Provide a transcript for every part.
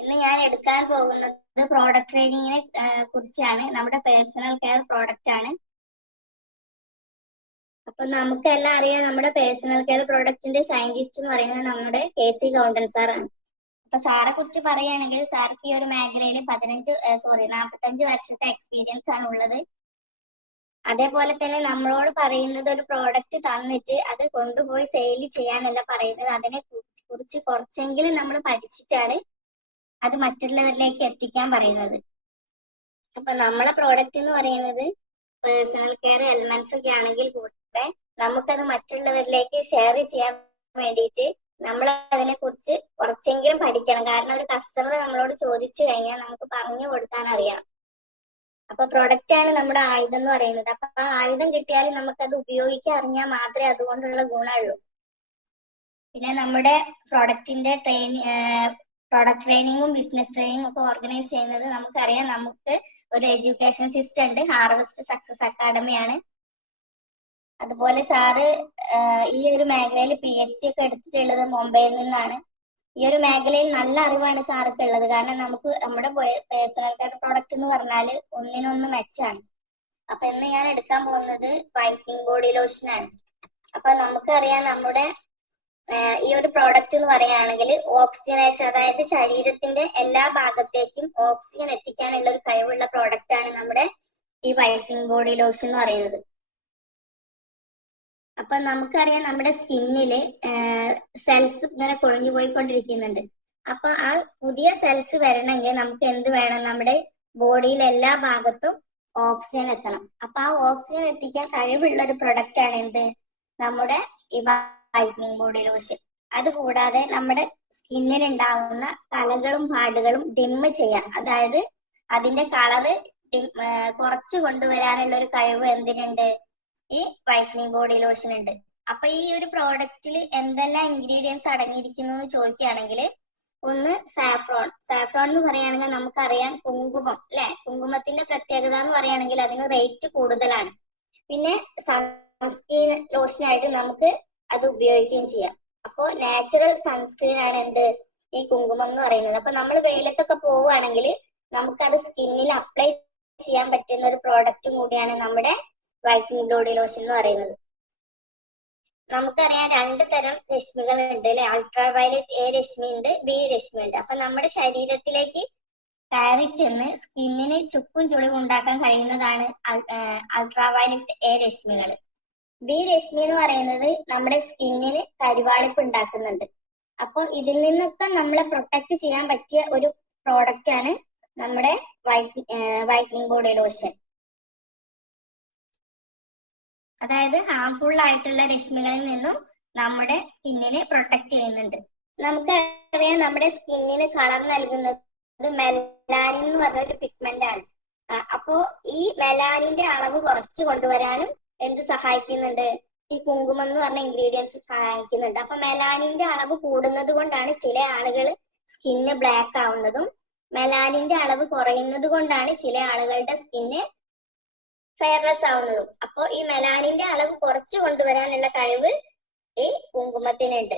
ഇന്ന് ഞാൻ എടുക്കാൻ പോകുന്നത് പ്രോഡക്റ്റ് ട്രെയിനിങ്ങിനെ കുറിച്ചാണ്. നമ്മുടെ പേഴ്സണൽ കെയർ പ്രോഡക്റ്റ് ആണ്. അപ്പൊ നമുക്ക് എല്ലാം അറിയാം, നമ്മുടെ പേഴ്സണൽ കെയർ പ്രോഡക്റ്റിന്റെ സയന്റിസ്റ്റ് എന്ന് പറയുന്നത് നമ്മുടെ KC ഗൗണ്ടൻ സാറാണ്. അപ്പൊ സാറെ കുറിച്ച് പറയുകയാണെങ്കിൽ സാർക്ക് ഈ ഒരു മേഖലയിൽ 45 വർഷത്തെ എക്സ്പീരിയൻസ് ആണ് ഉള്ളത്. അതേപോലെ തന്നെ നമ്മളോട് പറയുന്നത് ഒരു പ്രോഡക്റ്റ് തന്നിട്ട് അത് കൊണ്ടുപോയി സെയിൽ ചെയ്യാനല്ല പറയുന്നത്, അതിനെ കുറിച്ച് കുറച്ചെങ്കിലും നമ്മൾ പഠിച്ചിട്ടാണ് അത് മറ്റുള്ളവരിലേക്ക് എത്തിക്കാൻ പറയുന്നത്. അപ്പൊ നമ്മളെ പ്രോഡക്റ്റ് എന്ന് പറയുന്നത് പേഴ്സണൽ കെയർ എലമെന്റ്സ് ഒക്കെ ആണെങ്കിൽ കൂടെ നമുക്കത് മറ്റുള്ളവരിലേക്ക് ഷെയർ ചെയ്യാൻ വേണ്ടിയിട്ട് നമ്മൾ അതിനെ കുറിച്ച് കുറച്ചെങ്കിലും പഠിക്കണം. കാരണം ഒരു കസ്റ്റമർ നമ്മളോട് ചോദിച്ചു കഴിഞ്ഞാൽ നമുക്ക് പറഞ്ഞു കൊടുക്കാൻ അറിയണം. അപ്പൊ പ്രൊഡക്റ്റ് ആണ് നമ്മുടെ ആയുധം എന്ന് പറയുന്നത്. അപ്പൊ ആ ആയുധം കിട്ടിയാൽ നമുക്കത് ഉപയോഗിക്കാൻ അറിഞ്ഞാൽ മാത്രമേ അതുകൊണ്ടുള്ള ഗുണമുള്ളൂ. പിന്നെ നമ്മുടെ പ്രൊഡക്റ്റിന്റെ പ്രൊഡക്റ്റ് ട്രെയിനിങ്ങും ബിസിനസ് ട്രെയിനിങ്ങും ഒക്കെ ഓർഗനൈസ് ചെയ്യുന്നത് നമുക്കറിയാം. നമുക്ക് ഒരു എഡ്യൂക്കേഷൻ സിസ്റ്റം ഉണ്ട്, ഹാർവസ്റ്റ് സക്സസ് അക്കാഡമിയാണ്. അതുപോലെ സാറ് ഈ ഒരു മേഖലയിൽ PhD ഒക്കെ എടുത്തിട്ടുള്ളത് മുംബൈയിൽ നിന്നാണ്. ഈ ഒരു മേഖലയിൽ നല്ല അറിവാണ് സാർക്ക് ഉള്ളത്. കാരണം നമുക്ക് നമ്മുടെ പേഴ്സണൽ കെയർ പ്രോഡക്റ്റ് എന്ന് പറഞ്ഞാൽ ഒന്നിനൊന്ന് മെച്ചാണ്. അപ്പൊ ഇന്ന് ഞാൻ എടുക്കാൻ പോകുന്നത് വൈറ്റനിങ് ബോഡി ലോഷൻ ആണ്. അപ്പൊ നമുക്കറിയാം നമ്മുടെ ഈ ഒരു പ്രോഡക്റ്റ് എന്ന് പറയുകയാണെങ്കിൽ ഓക്സിജനേഷൻ, അതായത് ശരീരത്തിന്റെ എല്ലാ ഭാഗത്തേക്കും ഓക്സിജൻ എത്തിക്കാനുള്ള ഒരു കഴിവുള്ള പ്രോഡക്റ്റ് ആണ് നമ്മുടെ ഈ വൈറ്റനിങ് ബോഡി ലോഷൻ എന്ന് പറയുന്നത്. അപ്പൊ നമുക്കറിയാം നമ്മുടെ സ്കിന്നില് സെൽസ് ഇങ്ങനെ കൊഴിഞ്ഞു പോയിക്കൊണ്ടിരിക്കുന്നുണ്ട്. അപ്പൊ ആ പുതിയ സെൽസ് വരണമെങ്കിൽ നമുക്ക് എന്ത് വേണം? നമ്മുടെ ബോഡിയിലെ എല്ലാ ഭാഗത്തും ഓക്സിജൻ എത്തണം. അപ്പൊ ആ ഓക്സിജൻ എത്തിക്കാൻ കഴിവുള്ള ഒരു പ്രൊഡക്റ്റ് ആണ് എന്ത്? നമ്മുടെ ഈ വൈറ്റനിങ് ബോഡി ലോഷൻ. അതുകൂടാതെ നമ്മുടെ സ്കിന്നിൽ ഉണ്ടാകുന്ന കലകളും പാടുകളും ഡിം ചെയ്യാം, അതായത് അതിന്റെ കളറ് കുറച്ച് കൊണ്ടുവരാനുള്ള ഒരു കഴിവ് എന്തിനുണ്ട്? ഈ വൈറ്റനിങ് ബോഡി ലോഷൻ ഉണ്ട്. അപ്പൊ ഈ ഒരു പ്രോഡക്റ്റിൽ എന്തെല്ലാം ഇൻഗ്രീഡിയൻസ് അടങ്ങിയിരിക്കുന്നു എന്ന് ചോദിക്കുകയാണെങ്കിൽ, ഒന്ന് സാഫ്രോൺ എന്ന് പറയുകയാണെങ്കിൽ നമുക്കറിയാം കുങ്കുമം അല്ലെ. കുങ്കുമത്തിന്റെ പ്രത്യേകത എന്ന് പറയുകയാണെങ്കിൽ അതിന് റേറ്റ് കൂടുതലാണ്. പിന്നെ സൺസ്ക്രീൻ ലോഷൻ ആയിട്ട് നമുക്ക് അത് ഉപയോഗിക്കുകയും ചെയ്യാം. അപ്പോൾ നാച്ചുറൽ സൺസ്ക്രീൻ ആണ് എന്ത്? ഈ കുങ്കുമം എന്ന് പറയുന്നത്. അപ്പൊ നമ്മൾ വെയിലത്തൊക്കെ പോവുകയാണെങ്കിൽ നമുക്കത് സ്കിന്നിൽ അപ്ലൈ ചെയ്യാൻ പറ്റുന്ന ഒരു പ്രോഡക്റ്റും കൂടിയാണ് നമ്മുടെ വൈറ്റനിങ് ബോഡി ലോഷൻ എന്ന് പറയുന്നത്. നമുക്കറിയാം 2 തരം രശ്മികൾ ഉണ്ട് അല്ലെ. അൾട്രാ വയലറ്റ് A രശ്മി ഉണ്ട്, B രശ്മി ഉണ്ട്. അപ്പൊ നമ്മുടെ ശരീരത്തിലേക്ക് കയറി ചെന്ന് സ്കിന്നിന് ചുക്കും ചുളിവും ഉണ്ടാക്കാൻ കഴിയുന്നതാണ് അൾട്രാ വയലറ്റ് A രശ്മികൾ. B രശ്മി എന്ന് പറയുന്നത് നമ്മുടെ സ്കിന്നിന് കരിവാളിപ്പ് ഉണ്ടാക്കുന്നുണ്ട്. അപ്പോൾ ഇതിൽ നിന്നൊക്കെ നമ്മളെ പ്രൊട്ടക്ട് ചെയ്യാൻ പറ്റിയ ഒരു പ്രോഡക്റ്റ് ആണ് നമ്മുടെ വൈറ്റനിങ് ബോഡി ലോഷൻ. അതായത് ഹാർംഫുൾ ആയിട്ടുള്ള രശ്മികളിൽ നിന്നും നമ്മുടെ സ്കിന്നിനെ പ്രൊട്ടക്ട് ചെയ്യുന്നുണ്ട്. നമുക്കറിയാം നമ്മുടെ സ്കിന്നിന് കളർ നൽകുന്നത് മെലാനിൻ എന്ന് പറഞ്ഞൊരു പിഗ്മെന്റ് ആണ്. അപ്പോ ഈ മെലാനിന്റെ അളവ് കുറച്ച് കൊണ്ടുവരാനും എന്ത് സഹായിക്കുന്നുണ്ട്? ഈ കുങ്കുമം എന്ന് പറഞ്ഞ ഇൻഗ്രീഡിയൻസ് സഹായിക്കുന്നുണ്ട്. അപ്പൊ മെലാനിന്റെ അളവ് കൂടുന്നത് കൊണ്ടാണ് ചില ആളുകൾ സ്കിന്ന് ബ്ലാക്ക് ആവുന്നതും മെലാനിന്റെ അളവ് കുറയുന്നത് കൊണ്ടാണ് ചില ആളുകളുടെ സ്കിന്ന് ഫെയർനെസ് ആവുന്നതും. അപ്പോൾ ഈ മെലാനിന്റെ അളവ് കുറച്ച് കൊണ്ടുവരാനുള്ള കഴിവ് ഈ കുങ്കുമത്തിനുണ്ട്.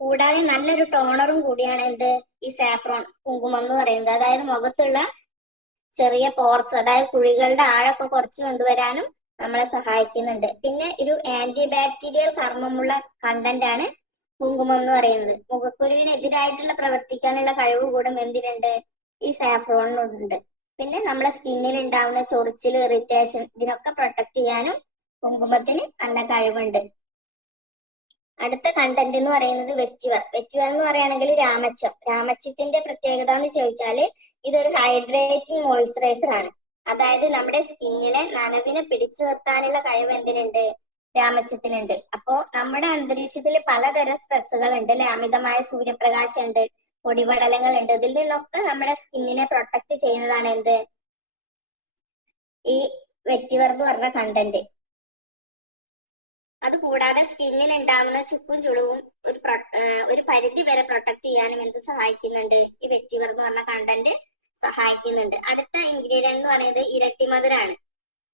കൂടാതെ നല്ലൊരു ടോണറും കൂടിയാണ് എന്ത്? ഈ സാഫ്രോൺ കുങ്കുമം എന്ന് പറയുന്നത്. അതായത് മുഖത്തുള്ള ചെറിയ പോർസ്, അതായത് കുഴികളുടെ ആഴമൊക്കെ കുറച്ച് കൊണ്ടുവരാനും നമ്മളെ സഹായിക്കുന്നുണ്ട്. പിന്നെ ഒരു ആന്റി ബാക്ടീരിയൽ കർമ്മമുള്ള കണ്ടന്റ് ആണ് കുങ്കുമം എന്ന് പറയുന്നത്. മുഖക്കുരുവിനെതിരായിട്ടുള്ള പ്രവർത്തിക്കാനുള്ള കഴിവ് കൂടെ എന്തിനുണ്ട്? ഈ സാഫ്രോണിനുണ്ട്. പിന്നെ നമ്മുടെ സ്കിന്നിൽ ഉണ്ടാവുന്ന ചൊറിച്ചിൽ, ഇറിറ്റേഷൻ, ഇതിനൊക്കെ പ്രൊട്ടക്ട് ചെയ്യാനും കുങ്കുമത്തിന് നല്ല കഴിവുണ്ട്. അടുത്ത കണ്ടന്റ് എന്ന് പറയുന്നത് വെറ്റിവർ എന്ന് പറയുകയാണെങ്കിൽ രാമച്ചത്തിന്റെ പ്രത്യേകത എന്ന് ചോദിച്ചാൽ ഇതൊരു ഹൈഡ്രേറ്റിംഗ് മോയ്സ്ചറൈസർ ആണ്. അതായത് നമ്മുടെ സ്കിന്നിലെ നനവിനെ പിടിച്ചു നിർത്താനുള്ള കഴിവ് എന്തിനുണ്ട്? രാമച്ചത്തിനുണ്ട്. അപ്പോ നമ്മുടെ അന്തരീക്ഷത്തിൽ പലതരം സ്ട്രെസ്സുകൾ ഉണ്ട് അല്ലെ. അമിതമായ സൂര്യപ്രകാശം ഉണ്ട്, പൊടിപടലങ്ങൾ ഉണ്ട്. ഇതിൽ നിന്നൊക്കെ നമ്മുടെ സ്കിന്നിനെ പ്രൊട്ടക്ട് ചെയ്യുന്നതാണ് എന്ത്? ഈ വെറ്റിവർ എന്ന് പറഞ്ഞ കണ്ടന്റ്. അതുകൂടാതെ സ്കിന്നിന് ഉണ്ടാകുന്ന ചുക്കും ചുളിവും ഒരു പരിധി വരെ പ്രൊട്ടക്ട് ചെയ്യാനും എന്ത് സഹായിക്കുന്നുണ്ട്? ഈ വെറ്റിവർ എന്ന് പറഞ്ഞ കണ്ടന്റ് സഹായിക്കുന്നുണ്ട്. അടുത്ത ഇൻഗ്രീഡിയന്റ് എന്ന് പറയുന്നത് ഇരട്ടിമധുരാണ്.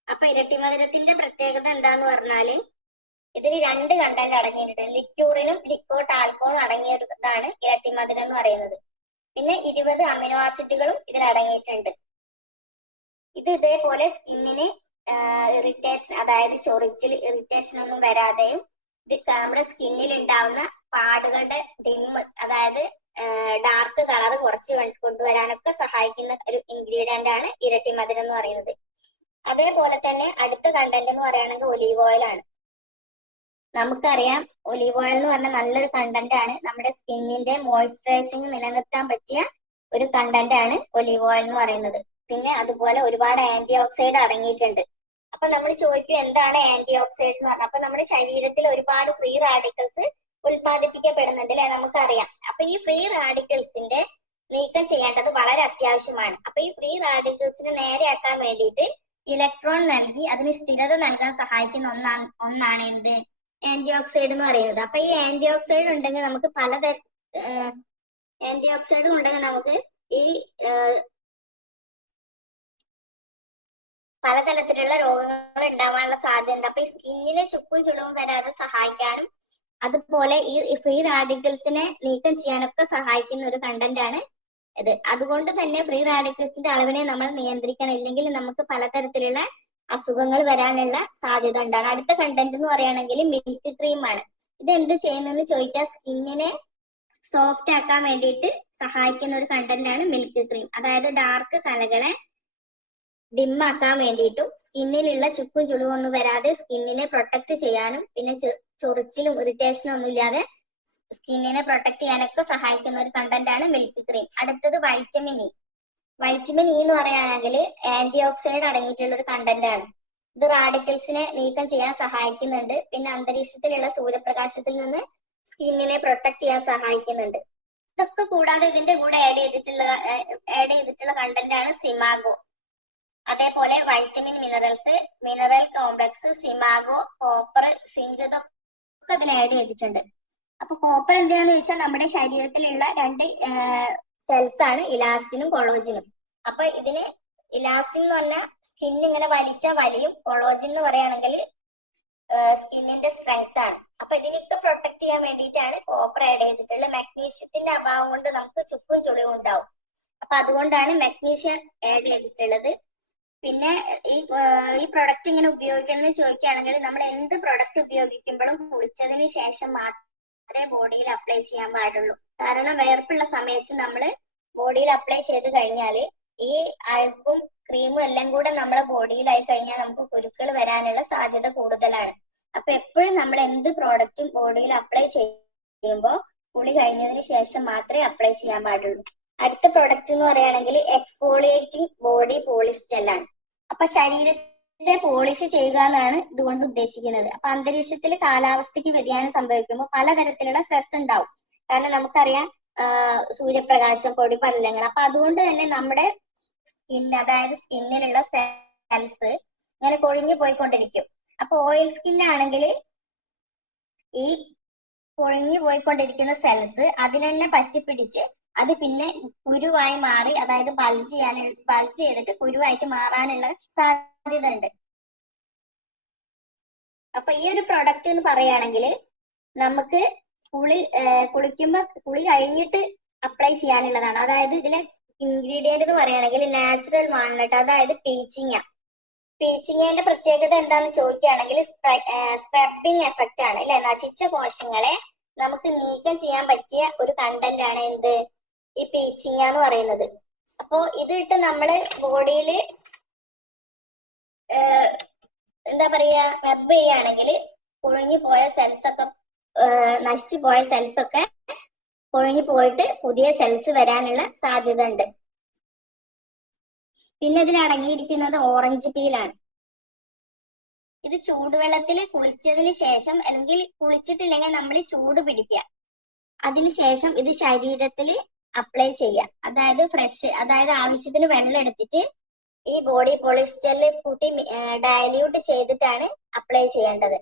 അപ്പൊ ഇരട്ടിമധുരത്തിന്റെ പ്രത്യേകത എന്താന്ന് പറഞ്ഞാല് ഇതിൽ രണ്ട് കണ്ടന്റ് അടങ്ങിയിട്ടുണ്ട്. ലിക്യൂറിനും ലിക്കോടാൽക്കോണും അടങ്ങിയ ഒരു ഇതാണ് ഇരട്ടി മധുരം എന്ന് പറയുന്നത്. പിന്നെ 20 അമിനോ ആസിഡുകളും ഇതിൽ അടങ്ങിയിട്ടുണ്ട്. ഇത് ഇതേപോലെ സ്കിന്നിന് ഇറിറ്റേഷൻ, അതായത് ചൊറിച്ചിൽ, ഇറിറ്റേഷൻ ഒന്നും വരാതെയും ഇത് നമ്മുടെ സ്കിന്നിൽ ഉണ്ടാവുന്ന പാടുകളുടെ ഡിം, അതായത് ഡാർക്ക് കളർ കുറച്ച് കൊണ്ടുവരാനൊക്കെ സഹായിക്കുന്ന ഒരു ഇൻഗ്രീഡിയന്റ് ആണ് ഇരട്ടി മധുരം എന്ന് പറയുന്നത്. അതേപോലെ തന്നെ അടുത്ത കണ്ടന്റ് എന്ന് പറയുന്നത് ഒലീവ് ഓയിൽ ആണ്. നമുക്കറിയാം ഒലീവ് ഓയിൽ എന്ന് പറഞ്ഞാൽ നല്ലൊരു കണ്ടന്റ് ആണ്. നമ്മുടെ സ്കിന്നിന്റെ മോയ്സ്ചറൈസിങ് നിലനിർത്താൻ പറ്റിയ ഒരു കണ്ടന്റ് ആണ് ഒലീവ് ഓയിൽ എന്ന് പറയുന്നത്. പിന്നെ അതുപോലെ ഒരുപാട് ആന്റി ഓക്സൈഡ് അടങ്ങിയിട്ടുണ്ട്. അപ്പൊ നമ്മൾ ചോദിക്കും എന്താണ് ആന്റി ഓക്സൈഡ് എന്ന് പറഞ്ഞാൽ, അപ്പൊ നമ്മുടെ ശരീരത്തിൽ ഒരുപാട് ഫ്രീ റാഡിക്കൽസ് ഉൽപ്പാദിപ്പിക്കപ്പെടുന്നുണ്ട് അല്ലെ, നമുക്കറിയാം. അപ്പൊ ഈ ഫ്രീ റാഡിക്കൽസിന്റെ നീക്കം ചെയ്യേണ്ടത് വളരെ അത്യാവശ്യമാണ്. അപ്പൊ ഈ ഫ്രീ റാഡിക്കൽസിനെ നേരെയാക്കാൻ വേണ്ടിയിട്ട് ഇലക്ട്രോൺ നൽകി അതിന് സ്ഥിരത നൽകാൻ സഹായിക്കുന്ന ഒന്നാണ് എന്ത്, ആന്റി ഓക്സൈഡ് എന്ന് പറയുന്നത്. അപ്പൊ ഈ ആന്റി ഓക്സൈഡ് ഉണ്ടെങ്കിൽ നമുക്ക് ആന്റി ഓക്സൈഡ് ഉണ്ടെങ്കിൽ നമുക്ക് ഈ പലതരത്തിലുള്ള രോഗങ്ങൾ ഉണ്ടാവാനുള്ള സാധ്യതയുണ്ട്. അപ്പൊ ഈ സ്കിന്നിന് ചുക്കും ചുളിവും വരാതെ സഹായിക്കാനും അതുപോലെ ഈ ഫ്രീ റാഡിക്കൽസിനെ നീക്കം ചെയ്യാനൊക്കെ സഹായിക്കുന്ന ഒരു കണ്ടന്റ് ആണ് ഇത്. അതുകൊണ്ട് തന്നെ ഫ്രീ റാഡിക്കൽസിന്റെ അളവിനെ നമ്മൾ നിയന്ത്രിക്കണം, ഇല്ലെങ്കിൽ നമുക്ക് പലതരത്തിലുള്ള അസുഖങ്ങൾ വരാനുള്ള സാധ്യത ഉണ്ടാണ്. അടുത്ത കണ്ടന്റ് എന്ന് പറയുകയാണെങ്കിൽ മിൽക്ക് ക്രീം ആണ്. ഇത് എന്ത് ചെയ്യുന്നതെന്ന് ചോദിച്ചാൽ സ്കിന്നിനെ സോഫ്റ്റ് ആക്കാൻ വേണ്ടിയിട്ട് സഹായിക്കുന്ന ഒരു കണ്ടന്റ് ആണ് മിൽക്ക് ക്രീം. അതായത് ഡാർക്ക് കലകളെ ഡിമ്മാക്കാൻ വേണ്ടിയിട്ടും സ്കിന്നിലുള്ള ചുക്കും ചുളിവും ഒന്നും വരാതെ സ്കിന്നിനെ പ്രൊട്ടക്ട് ചെയ്യാനും പിന്നെ ചൊറിച്ചിലും ഇറിറ്റേഷനും ഒന്നും ഇല്ലാതെ സ്കിന്നിനെ പ്രൊട്ടക്ട് ചെയ്യാനൊക്കെ സഹായിക്കുന്ന ഒരു കണ്ടന്റ് ആണ് മിൽക്ക് ക്രീം. അടുത്തത് വൈറ്റമിൻ ഇ. വൈറ്റമിൻ ഇ എന്ന് പറയുകയാണെങ്കിൽ ആന്റി ഓക്സൈഡ് അടങ്ങിയിട്ടുള്ള ഒരു കണ്ടന്റ് ആണ്. ഇത് റാഡിക്കൽസിനെ നീക്കം ചെയ്യാൻ സഹായിക്കുന്നുണ്ട്. പിന്നെ അന്തരീക്ഷത്തിലുള്ള സൂര്യപ്രകാശത്തിൽ നിന്ന് സ്കിന്നിനെ പ്രൊട്ടക്ട് ചെയ്യാൻ സഹായിക്കുന്നുണ്ട്. ഇതൊക്കെ കൂടാതെ ഇതിന്റെ കൂടെ ആഡ് ചെയ്തിട്ടുള്ള കണ്ടന്റ് ആണ് സിമാഗോ. അതേപോലെ വൈറ്റമിൻ, മിനറൽസ്, മിനറൽ കോംപ്ലക്സ്, സിമാഗോ, കോപ്പർ, സിങ്ക്, ഇതൊക്കെ അതിൽ ആഡ് ചെയ്തിട്ടുണ്ട്. അപ്പൊ കോപ്പർ എന്തിനാന്ന് ചോദിച്ചാൽ നമ്മുടെ ശരീരത്തിലുള്ള രണ്ട് സെൽസ് ആണ് ഇലാസ്റ്റിനും കൊളോജിനും. അപ്പൊ ഇതിന് ഇലാസ്റ്റിൻ എന്ന് പറഞ്ഞാൽ സ്കിൻ ഇങ്ങനെ വലിച്ച വലിയും, കൊളോജിൻ എന്ന് പറയുകയാണെങ്കിൽ സ്കിന്നിന്റെ സ്ട്രെങ്ത് ആണ്. അപ്പൊ ഇതിനൊക്കെ പ്രൊട്ടക്ട് ചെയ്യാൻ വേണ്ടിയിട്ടാണ് കോപ്പർ ആഡ് ചെയ്തിട്ടുള്ളത്. മഗ്നീഷ്യത്തിന്റെ അഭാവം കൊണ്ട് നമുക്ക് ചുക്കും ചുളിവും ഉണ്ടാവും. അപ്പൊ അതുകൊണ്ടാണ് മഗ്നീഷ്യം ആഡ് ചെയ്തിട്ടുള്ളത്. പിന്നെ ഈ പ്രൊഡക്റ്റ് ഇങ്ങനെ ഉപയോഗിക്കണം എന്ന് ചോദിക്കുകയാണെങ്കിൽ നമ്മൾ എന്ത് പ്രൊഡക്റ്റ് ഉപയോഗിക്കുമ്പോഴും കുളിച്ചതിന് ശേഷം മാത്രമേ ബോഡിയിൽ അപ്ലൈ ചെയ്യാൻ പാടുള്ളൂ. കാരണം വേർപ്പുള്ള സമയത്ത് നമ്മൾ ബോഡിയിൽ അപ്ലൈ ചെയ്ത് കഴിഞ്ഞാൽ ഈ അഴുക്കും ക്രീമും എല്ലാം കൂടെ നമ്മളെ ബോഡിയിലായി കഴിഞ്ഞാൽ നമുക്ക് കുരുക്കൾ വരാനുള്ള സാധ്യത കൂടുതലാണ്. അപ്പൊ എപ്പോഴും നമ്മൾ എന്ത് പ്രോഡക്റ്റും ബോഡിയിൽ അപ്ലൈ ചെയ്യുമ്പോൾ കുളി കഴിഞ്ഞതിന് ശേഷം മാത്രമേ അപ്ലൈ ചെയ്യാൻ പാടുള്ളൂ. അടുത്ത പ്രൊഡക്റ്റ് എന്ന് പറയുകയാണെങ്കിൽ എക്സ്ഫോളിയേറ്റിംഗ് ബോഡി പോളിഷ് ജെല്ലാണ്. അപ്പൊ ശരീരത്തെ പോളിഷ് ചെയ്യുക എന്നാണ് ഇതുകൊണ്ട് ഉദ്ദേശിക്കുന്നത്. അപ്പൊ അന്തരീക്ഷത്തിൽ കാലാവസ്ഥയ്ക്ക് വ്യതിയാനം സംഭവിക്കുമ്പോൾ പലതരത്തിലുള്ള സ്ട്രെസ് ഉണ്ടാവും. കാരണം നമുക്കറിയാം സൂര്യപ്രകാശം, പൊടിപടലങ്ങൾ. അപ്പൊ അതുകൊണ്ട് തന്നെ നമ്മുടെ അതായത് സ്കിന്നിലുള്ള സെൽസ് ഇങ്ങനെ കൊഴിഞ്ഞു പോയിക്കൊണ്ടിരിക്കും. അപ്പൊ ഓയിൽ സ്കിൻ ആണെങ്കിൽ ഈ കൊഴിഞ്ഞു പോയിക്കൊണ്ടിരിക്കുന്ന സെൽസ് അതിനെ പറ്റിപ്പിടിച്ച് അത് പിന്നെ കുരുവായി മാറി, അതായത് ബൾജ് ചെയ്തിട്ട് കുരുവായിട്ട് മാറാനുള്ള സാധ്യത ഉണ്ട്. അപ്പൊ ഈ ഒരു പ്രൊഡക്റ്റ് എന്ന് പറയുകയാണെങ്കിൽ നമുക്ക് കുളി കഴിഞ്ഞിട്ട് അപ്ലൈ ചെയ്യാനുള്ളതാണ്. അതായത് ഇതിലെ ഇൻഗ്രീഡിയന്റ് എന്ന് പറയുകയാണെങ്കിൽ നാച്ചുറൽ വാൾനട്ട്, അതായത് പീച്ചിങ്ങയുടെ പ്രത്യേകത എന്താന്ന് ചോദിക്കുകയാണെങ്കിൽ സ്ക്രബിങ് എഫക്റ്റ് ആണ് അല്ലെ. നശിച്ച കോശങ്ങളെ നമുക്ക് നീക്കം ചെയ്യാൻ പറ്റിയ ഒരു കണ്ടന്റ് ആണ് എന്ത്, ഈ പീച്ചിങ്ങ എന്ന് പറയുന്നത്. അപ്പോ ഇത് ഇട്ട് നമ്മള് ബോഡിയിൽ എന്താ പറയാ റബ്ബ് ചെയ്യുകയാണെങ്കിൽ കൊഴിഞ്ഞു പോയ സെൽസ് ഒക്കെ നശിച്ചു പോയ സെൽസ് ഒക്കെ കൊഴിഞ്ഞു പോയിട്ട് പുതിയ സെൽസ് വരാനുള്ള സാധ്യത ഉണ്ട്. പിന്നെ ഇതിൽ അടങ്ങിയിരിക്കുന്നത് ഓറഞ്ച് പീലാണ്. ഇത് ചൂടുവെള്ളത്തിൽ കുളിച്ചതിന് ശേഷം അല്ലെങ്കിൽ കുളിച്ചിട്ടില്ലെങ്കിൽ നമ്മൾ ചൂട് പിടിക്കുക, അതിനുശേഷം ഇത് ശരീരത്തിൽ അപ്ലൈ ചെയ്യാം. അതായത് ആവശ്യത്തിന് വെള്ളം എടുത്തിട്ട് ഈ ബോഡി പോളിഷ് ജെല്ല് കൂട്ടി ഡയല്യൂട്ട് ചെയ്തിട്ടാണ് അപ്ലൈ ചെയ്യേണ്ടത്.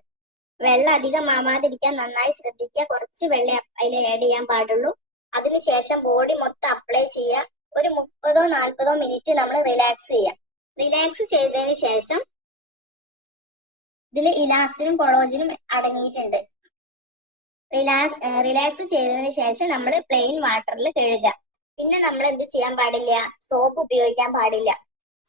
വെള്ളം അധികം ആവാതിരിക്കാൻ നന്നായി ശ്രദ്ധിക്കുക. കുറച്ച് വെള്ളം അതിൽ ആഡ് ചെയ്യാൻ പാടുള്ളൂ. അതിനുശേഷം ബോഡി മൊത്തം അപ്ലൈ ചെയ്യുക. ഒരു 30-40 മിനിറ്റ് നമ്മൾ റിലാക്സ് ചെയ്യാം. റിലാക്സ് ചെയ്തതിന് ശേഷം ഇതിൽ ഇലാസ്റ്റിനും കൊളോജിനും അടങ്ങിയിട്ടുണ്ട്. റിലാക്സ് ചെയ്തതിന് ശേഷം നമ്മൾ പ്ലെയിൻ വാട്ടറിൽ കഴുകുക. പിന്നെ നമ്മൾ എന്ത് ചെയ്യാൻ പാടില്ല, സോപ്പ് ഉപയോഗിക്കാൻ പാടില്ല.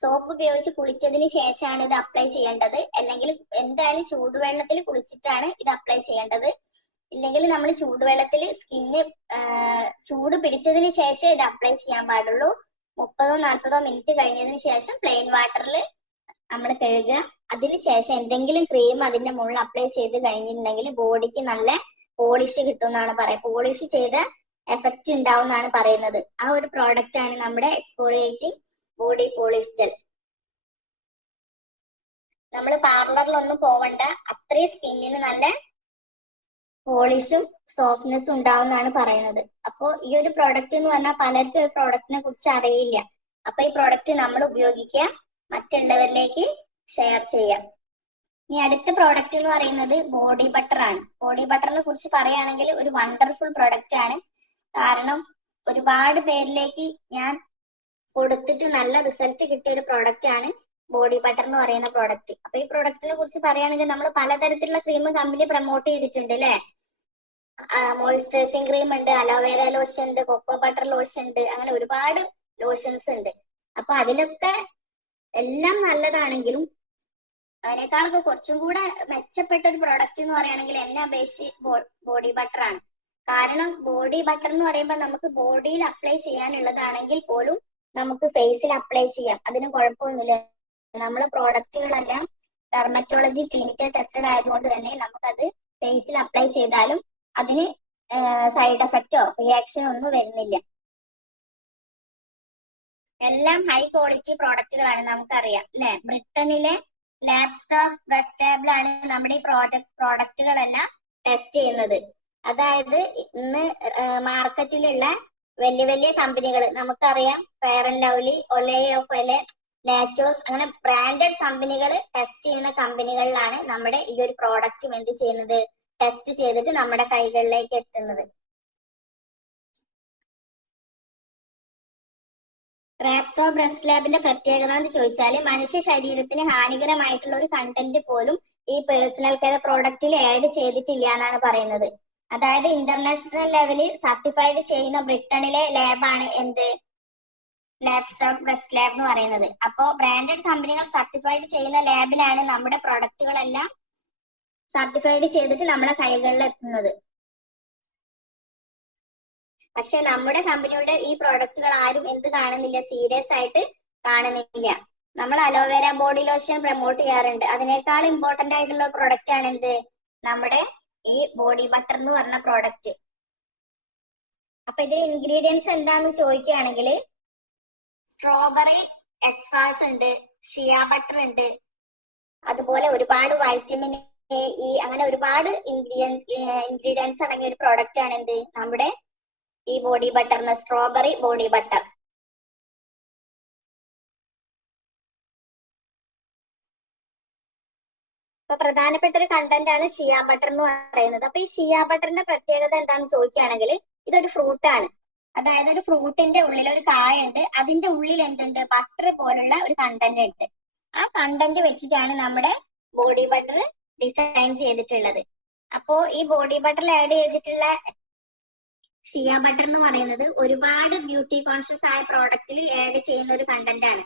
സോപ്പ് ഉപയോഗിച്ച് കുളിച്ചതിന് ശേഷമാണ് ഇത് അപ്ലൈ ചെയ്യേണ്ടത്. അല്ലെങ്കിൽ എന്തായാലും ചൂടുവെള്ളത്തിൽ കുളിച്ചിട്ടാണ് ഇത് അപ്ലൈ ചെയ്യേണ്ടത്. ഇല്ലെങ്കിൽ നമ്മൾ ചൂടുവെള്ളത്തിൽ സ്കിന്ന് ചൂട് പിടിച്ചതിന് ശേഷം ഇത് അപ്ലൈ ചെയ്യാൻ പാടുള്ളൂ. 30-40 മിനിറ്റ് കഴിഞ്ഞതിന് ശേഷം പ്ലെയിൻ വാട്ടറിൽ നമ്മൾ കഴുകുക. അതിനുശേഷം എന്തെങ്കിലും ക്രീം അതിന്റെ മുകളിൽ അപ്ലൈ ചെയ്ത് കഴിഞ്ഞിട്ടുണ്ടെങ്കിൽ ബോഡിക്ക് നല്ല പോളിഷ് കിട്ടും എന്നാണ് പറയുന്നത്. പോളിഷ് ചെയ്ത എഫക്റ്റ് ഉണ്ടാവും എന്നാണ് പറയുന്നത്. ആ ഒരു പ്രോഡക്റ്റ് ആണ് നമ്മുടെ എക്സ്ഫോളിയേറ്റിംഗ് ബോഡി പോളിഷ് ജെൽ. നമ്മൾ പാർലറിലൊന്നും പോവണ്ട, അത്രയും സ്കിന്നിന് നല്ല പോളിഷും സോഫ്റ്റ്നെസ്സും ഉണ്ടാവും എന്നാണ് പറയുന്നത്. അപ്പോൾ ഈ ഒരു പ്രോഡക്റ്റ് എന്ന് പറഞ്ഞാൽ പലർക്കും ഈ പ്രോഡക്റ്റിനെ കുറിച്ച് അറിയില്ല. അപ്പൊ ഈ പ്രോഡക്റ്റ് നമ്മൾ ഉപയോഗിക്കുക, മറ്റുള്ളവരിലേക്ക് ഷെയർ ചെയ്യാം. ഇനി അടുത്ത പ്രോഡക്റ്റ് എന്ന് പറയുന്നത് ബോഡി ബട്ടർ ആണ്. ബോഡി ബട്ടറിനെ കുറിച്ച് പറയുകയാണെങ്കിൽ ഒരു വണ്ടർഫുൾ പ്രോഡക്റ്റ് ആണ്. കാരണം ഒരുപാട് പേരിലേക്ക് ഞാൻ കൊടുത്തിട്ട് നല്ല റിസൾട്ട് കിട്ടിയ ഒരു പ്രോഡക്റ്റ് ആണ് ബോഡി ബട്ടർ എന്ന് പറയുന്ന പ്രോഡക്റ്റ്. അപ്പൊ ഈ പ്രോഡക്റ്റിനെ കുറിച്ച് പറയുകയാണെങ്കിൽ നമ്മൾ പലതരത്തിലുള്ള ക്രീം കമ്പനി പ്രൊമോട്ട് ചെയ്തിട്ടുണ്ട് അല്ലെ. മോയിസ്ചറൈസിങ് ക്രീം ഉണ്ട്, അലോവേര ലോഷൻ ഉണ്ട്, കൊക്കോ ബട്ടർ ലോഷൻ ഉണ്ട്, അങ്ങനെ ഒരുപാട് ലോഷൻസ് ഉണ്ട്. അപ്പൊ അതിലൊക്കെ എല്ലാം നല്ലതാണെങ്കിലും അതിനേക്കാളൊക്കെ കുറച്ചും കൂടെ മെച്ചപ്പെട്ട ഒരു പ്രോഡക്റ്റ് എന്ന് പറയുകയാണെങ്കിൽ എന്നെ അപേക്ഷിച്ച് ബോഡി ബട്ടർ ആണ്. കാരണം ബോഡി ബട്ടർ എന്ന് പറയുമ്പോൾ നമുക്ക് ബോഡിയിൽ അപ്ലൈ ചെയ്യാനുള്ളതാണെങ്കിൽ പോലും നമുക്ക് ഫേസിൽ അപ്ലൈ ചെയ്യാം, അതിന് കുഴപ്പമൊന്നുമില്ല. നമ്മളെ പ്രോഡക്റ്റുകളെല്ലാം ഡെർമറ്റോളജി ക്ലിനിക്കൽ ടെസ്റ്റഡ് ആയതുകൊണ്ട് തന്നെ നമുക്കത് ഫേസിൽ അപ്ലൈ ചെയ്താലും അതിന് സൈഡ് എഫക്റ്റോ റിയാക്ഷനോ ഒന്നും വരുന്നില്ല. എല്ലാം ഹൈ ക്വാളിറ്റി പ്രോഡക്റ്റുകളാണ്, നമുക്കറിയാം അല്ലെ. ബ്രിട്ടനിലെ ലാബ്സ്റ്റോക്ക് വെസ്റ്റാബിൾ ആണ് നമ്മുടെ ഈ പ്രോഡക്റ്റുകളെല്ലാം ടെസ്റ്റ് ചെയ്യുന്നത്. അതായത് ഇന്ന് മാർക്കറ്റിലുള്ള വലിയ വലിയ കമ്പനികൾ നമുക്കറിയാം, fair and lovely, Olay of Olay, nachos, അങ്ങനെ ബ്രാൻഡഡ് കമ്പനികൾ ടെസ്റ്റ് ചെയ്യുന്ന കമ്പനികളിലാണ് നമ്മുടെ ഈ ഒരു പ്രോഡക്റ്റും എന്ത് ചെയ്യുന്നത്, ടെസ്റ്റ് ചെയ്തിട്ട് നമ്മുടെ കൈകളിലേക്ക് എത്തുന്നത്. റാപ്റ്റോ ബ്രസ്റ്റ് ലാബിന്റെ പ്രത്യേകത എന്ന് ചോദിച്ചാൽ മനുഷ്യ ശരീരത്തിന് ഹാനികരമായിട്ടുള്ള ഒരു കണ്ടന്റ് പോലും ഈ പേഴ്സണൽ കെയർ പ്രോഡക്റ്റിൽ ആഡ് ചെയ്തിട്ടില്ല എന്നാണ് പറയുന്നത്. അതായത് ഇന്റർനാഷണൽ ലെവലിൽ സർട്ടിഫൈഡ് ചെയ്യുന്ന ബ്രിട്ടനിലെ ലാബാണ് എന്ത്, ലാബ്സ്റ്റോക്ക് ബ്രസ്റ്റ് ലാബ് എന്ന് പറയുന്നത്. അപ്പോ ബ്രാൻഡഡ് കമ്പനികൾ സർട്ടിഫൈഡ് ചെയ്യുന്ന ലാബിലാണ് നമ്മുടെ പ്രൊഡക്റ്റുകളെല്ലാം സർട്ടിഫൈഡ് ചെയ്തിട്ട് നമ്മളെ കൈകളിൽ എത്തുന്നത്. പക്ഷെ നമ്മുടെ കമ്പനിയുടെ ഈ പ്രോഡക്റ്റുകൾ ആരും എന്ത് കാണുന്നില്ല, സീരിയസ് ആയിട്ട് കാണുന്നില്ല. നമ്മൾ അലോവേര ബോഡി ലോഷൻ പ്രൊമോട്ട് ചെയ്യാറുണ്ട്, അതിനേക്കാൾ ഇമ്പോർട്ടന്റ് ആയിട്ടുള്ള പ്രോഡക്റ്റ് ആണ് എന്ത്, നമ്മുടെ ഈ ബോഡി ബട്ടർ എന്ന് പറഞ്ഞ പ്രോഡക്റ്റ്. അപ്പൊ ഇതിൽ ഇൻഗ്രീഡിയൻസ് എന്താന്ന് ചോദിക്കുകയാണെങ്കിൽ സ്ട്രോബെറി എക്സ്ട്രാസ് ഉണ്ട്, ഷിയ ബട്ടർ ഉണ്ട്, അതുപോലെ ഒരുപാട് വൈറ്റമിൻ എ, ഇ, അങ്ങനെ ഒരുപാട് ഇൻഗ്രീഡിയൻസ് അടങ്ങിയ ഒരു പ്രോഡക്റ്റ് ആണ് എന്ത്, നമ്മുടെ ഈ ബോഡി ബട്ടറിന് സ്ട്രോബെറി ബോഡി ബട്ടർ. ഇപ്പൊ പ്രധാനപ്പെട്ട ഒരു കണ്ടന്റ് ആണ് ഷിയ ബട്ടർ എന്ന് പറയുന്നത്. അപ്പൊ ഈ ഷിയ ബട്ടറിന്റെ പ്രത്യേകത എന്താണെന്ന് ചോദിക്കുകയാണെങ്കിൽ ഇതൊരു ഫ്രൂട്ട് ആണ്. അതായത് ഒരു ഫ്രൂട്ടിന്റെ ഉള്ളിൽ ഒരു കായ ഉണ്ട്, അതിന്റെ ഉള്ളിൽ എന്തുണ്ട്, ബട്ടർ പോലുള്ള ഒരു കണ്ടന്റ് ഉണ്ട്. ആ കണ്ടന്റ് വെച്ചിട്ടാണ് നമ്മുടെ ബോഡി ബട്ടർ ഡിസൈൻ ചെയ്തിട്ടുള്ളത്. അപ്പോ ഈ ബോഡി ബട്ടറിൽ ആഡ് ചെയ്തിട്ടുള്ള ഷിയ ബട്ടർ എന്ന് പറയുന്നത് ഒരുപാട് ബ്യൂട്ടി കോൺഷ്യസ് ആയ പ്രോഡക്റ്റിൽ ആഡ് ചെയ്യുന്ന ഒരു കണ്ടന്റ് ആണ്.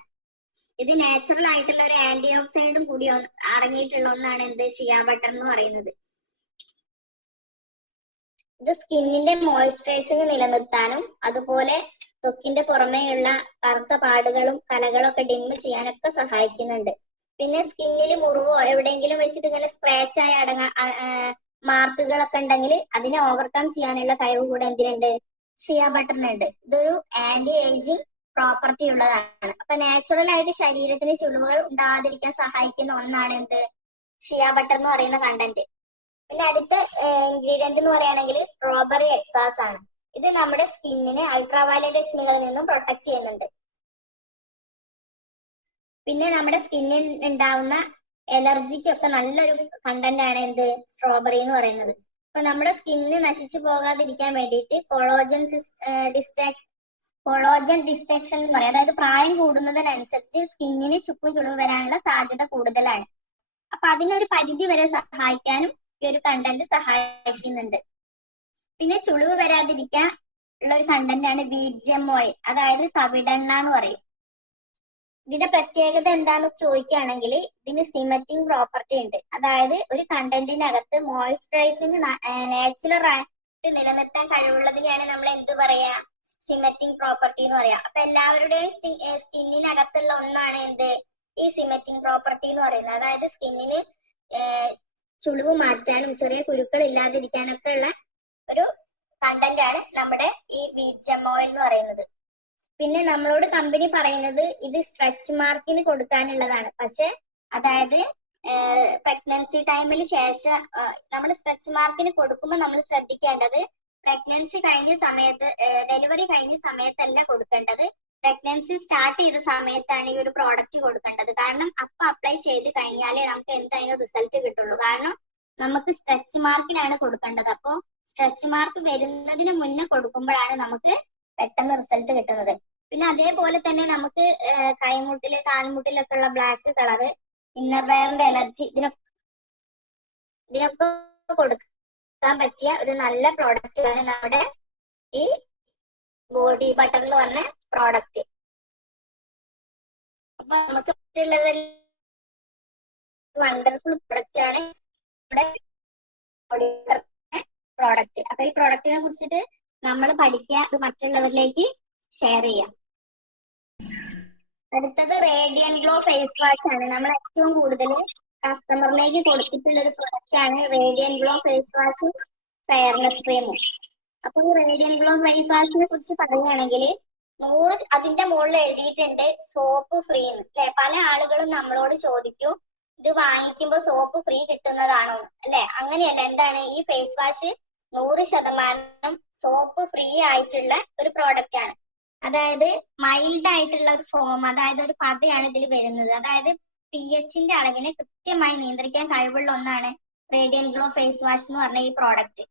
ഇത് നാച്ചുറൽ ആയിട്ടുള്ള ഒരു ആന്റി ഓക്സിഡന്റും കൂടി അടങ്ങിയിട്ടുള്ള ഒന്നാണ് എന്ത്, ഷിയ ബട്ടർ എന്ന് പറയുന്നത്. ഇത് സ്കിന്നിന്റെ മോയ്സ്ചറൈസിങ് നിലനിർത്താനും അതുപോലെ ത്വക്കിന്റെ പുറമേയുള്ള കറുത്ത പാടുകളും കലകളും ഒക്കെ ഡിം ചെയ്യാനൊക്കെ സഹായിക്കുന്നുണ്ട്. പിന്നെ സ്കിന്നിൽ മുറിവോ എവിടെയെങ്കിലും വെച്ചിട്ട് ഇങ്ങനെ സ്ക്രാച്ച് ആയി മാർക്കുകളൊക്കെ ഉണ്ടെങ്കിൽ അതിനെ ഓവർകം ചെയ്യാനുള്ള കഴിവ് കൂടെ എന്തിനുണ്ട്, ഷിയ ബട്ടറിനുണ്ട്. ഇതൊരു ആന്റി ഏജിങ് പ്രോപ്പർട്ടി ഉള്ളതാണ്. അപ്പൊ നാച്ചുറൽ ആയിട്ട് ശരീരത്തിന് ചുളിവുകൾ ഉണ്ടാകാതിരിക്കാൻ സഹായിക്കുന്ന ഒന്നാണ് എന്ത്, ഷിയ ബട്ടർ എന്ന് പറയുന്ന കണ്ടന്റ്. പിന്നെ അടുത്ത ഇൻഗ്രീഡിയന്റ് എന്ന് പറയുകയാണെങ്കിൽ സ്ട്രോബെറി എക്സാസ് ആണ്. ഇത് നമ്മുടെ സ്കിന്നിനെ അൾട്രാവയലറ്റ് രശ്മികളിൽ നിന്നും പ്രൊട്ടക്ട് ചെയ്യുന്നുണ്ട്. പിന്നെ നമ്മുടെ സ്കിന്നിൽ ഉണ്ടാവുന്ന എലർജിക്കൊക്കെ നല്ലൊരു കണ്ടന്റ് ആണ് എന്ത്, സ്ട്രോബെറി എന്ന് പറയുന്നത്. അപ്പൊ നമ്മുടെ സ്കിന്ന് നശിച്ചു പോകാതിരിക്കാൻ വേണ്ടിയിട്ട് കൊളോജൻ ഡിസ്ട്രക്ഷൻ എന്ന് പറയും. അതായത് പ്രായം കൂടുന്നതിനനുസരിച്ച് സ്കിന്നിന് ചുക്കും ചുളിവ് വരാനുള്ള സാധ്യത കൂടുതലാണ്. അപ്പൊ അതിനൊരു പരിധി വരെ സഹായിക്കാനും ഈ ഒരു കണ്ടന്റ് സഹായിക്കുന്നുണ്ട്. പിന്നെ ചുളിവ് വരാതിരിക്കാൻ ഉള്ള ഒരു കണ്ടന്റ് ആണ് ബീജം ഓയിൽ, അതായത് തവിടെണ്ണ എന്ന് പറയും. ഇതിന്റെ പ്രത്യേകത എന്താണെന്ന് ചോദിക്കുകയാണെങ്കിൽ ഇതിന് സിമറ്റിംഗ് പ്രോപ്പർട്ടി ഉണ്ട്. അതായത് ഒരു കണ്ടന്റിനകത്ത് മോയ്സ്ചറൈസിങ് നാച്ചുറൽ ആയിട്ട് നിലനിർത്താൻ കഴിവുള്ളതിനെയാണ് നമ്മൾ എന്ത് പറയാ, സിമറ്റിംഗ് പ്രോപ്പർട്ടി എന്ന് പറയാം. അപ്പൊ എല്ലാവരുടെയും സ്കിന്നിനകത്തുള്ള ഒന്നാണ് എന്ത്, ഈ സിമറ്റിംഗ് പ്രോപ്പർട്ടി എന്ന് പറയുന്നത്. അതായത് സ്കിന്നിന് ചുളിവ് മാറ്റാനും ചെറിയ കുരുക്കൾ ഇല്ലാതിരിക്കാനൊക്കെ ഉള്ള ഒരു കണ്ടന്റ് ആണ് നമ്മുടെ ഈ ബീജം ഓയിൽ എന്ന് പറയുന്നത്. പിന്നെ നമ്മളോട് കമ്പനി പറയുന്നത് ഇത് സ്ട്രെച്ച് മാർക്കിന് കൊടുക്കാനുള്ളതാണ്. പക്ഷെ അതായത് പ്രഗ്നൻസി ടൈമിൽ ശേഷം നമ്മൾ സ്ട്രെച്ച് മാർക്കിന് കൊടുക്കുമ്പോൾ നമ്മൾ ശ്രദ്ധിക്കേണ്ടത് പ്രഗ്നൻസി കഴിഞ്ഞ സമയത്ത്, ഡെലിവറി കഴിഞ്ഞ സമയത്തല്ല കൊടുക്കേണ്ടത്. പ്രഗ്നൻസി സ്റ്റാർട്ട് ചെയ്ത സമയത്താണ് ഈ ഒരു പ്രോഡക്റ്റ് കൊടുക്കേണ്ടത്. കാരണം അപ്പൊ അപ്ലൈ ചെയ്ത് കഴിഞ്ഞാലേ നമുക്ക് എന്തായാലും റിസൾട്ട് കിട്ടുള്ളൂ. കാരണം നമുക്ക് സ്ട്രെച്ച് മാർക്കിനാണ് കൊടുക്കേണ്ടത്. അപ്പോൾ സ്ട്രെച്ച് മാർക്ക് വരുന്നതിന് മുന്നേ കൊടുക്കുമ്പോഴാണ് നമുക്ക് പെട്ടെന്ന് റിസൾട്ട് കിട്ടുന്നത്. പിന്നെ അതേപോലെ തന്നെ നമുക്ക് കൈമുട്ടില് കാൽമുട്ടിലൊക്കെ ഉള്ള ബ്ലാക്ക് കളറ്, ഇന്നർ വെയറിന്റെ അലർജി, ഇതിനൊക്കെ കൊടുക്കാൻ പറ്റിയ ഒരു നല്ല പ്രോഡക്റ്റ് ആണ് നമ്മുടെ ഈ ബോഡി ബട്ടർ എന്ന് പറഞ്ഞ പ്രോഡക്റ്റ്. അപ്പൊ നമുക്ക് മറ്റുള്ളവരിൽ വണ്ടർഫുൾ പ്രൊഡക്റ്റ് ആണ് നമ്മുടെ ബോഡി ബട്ടർ പ്രോഡക്റ്റ്. അപ്പൊ ഈ പ്രോഡക്റ്റിനെ കുറിച്ചിട്ട് നമ്മൾ പഠിക്കുക, അത് മറ്റുള്ളവരിലേക്ക് ഷെയർ ചെയ്യാം. അടുത്തത് റേഡിയൻ ഗ്ലോ ഫേസ് വാഷ് ആണ്. നമ്മൾ ഏറ്റവും കൂടുതൽ കസ്റ്റമറിലേക്ക് കൊടുത്തിട്ടുള്ള ഒരു പ്രൊഡക്റ്റ് ആണ് റേഡിയൻ ഗ്ലോ ഫേസ് വാഷും ഫെയർനെസ് ക്രീമും. അപ്പൊ ഈ റേഡിയൻ ഗ്ലോ ഫേസ് വാഷിനെ കുറിച്ച് പറയുകയാണെങ്കിൽ 100 അതിന്റെ മുകളിൽ എഴുതിയിട്ടുണ്ട് സോപ്പ് ഫ്രീ എന്ന്, അല്ലെ? പല ആളുകളും നമ്മളോട് ചോദിക്കും ഇത് വാങ്ങിക്കുമ്പോൾ സോപ്പ് ഫ്രീ കിട്ടുന്നതാണോ, അല്ലെ? അങ്ങനെയല്ല. എന്താണ് ഈ ഫേസ് വാഷ് 100% സോപ്പ് ഫ്രീ ആയിട്ടുള്ള ഒരു പ്രോഡക്റ്റ് ആണ്. അതായത് മൈൽഡ് ആയിട്ടുള്ള ഒരു ഫോം, അതായത് ഒരു പതയാണ് ഇതിൽ വരുന്നത്. അതായത് pHന്റെ അളവിനെ കൃത്യമായി നിയന്ത്രിക്കാൻ കഴിവുള്ള ഒന്നാണ് റേഡിയൻ ഗ്ലോ ഫേസ് വാഷ് എന്ന് പറഞ്ഞ ഈ പ്രോഡക്റ്റ്.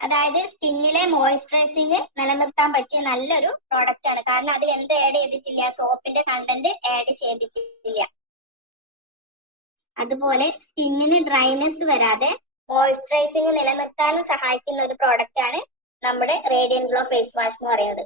അതായത് സ്കിന്നിലെ മോയ്സ്ചറൈസിങ് നിലനിർത്താൻ പറ്റിയ നല്ലൊരു പ്രോഡക്റ്റ് ആണ്. കാരണം അതിൽ എന്ത് ആഡ് ചെയ്തിട്ടില്ല, സോപ്പിന്റെ കണ്ടന്റ് ആഡ് ചെയ്തിട്ടില്ല. അതുപോലെ സ്കിന്നിന് ഡ്രൈനെസ് വരാതെ മോയ്സ്ചറൈസിങ് നിലനിർത്താനും സഹായിക്കുന്ന ഒരു പ്രോഡക്റ്റ് ആണ് നമ്മുടെ റേഡിയൻ ഗ്ലോ ഫേസ് വാഷ് എന്ന് പറയുന്നത്.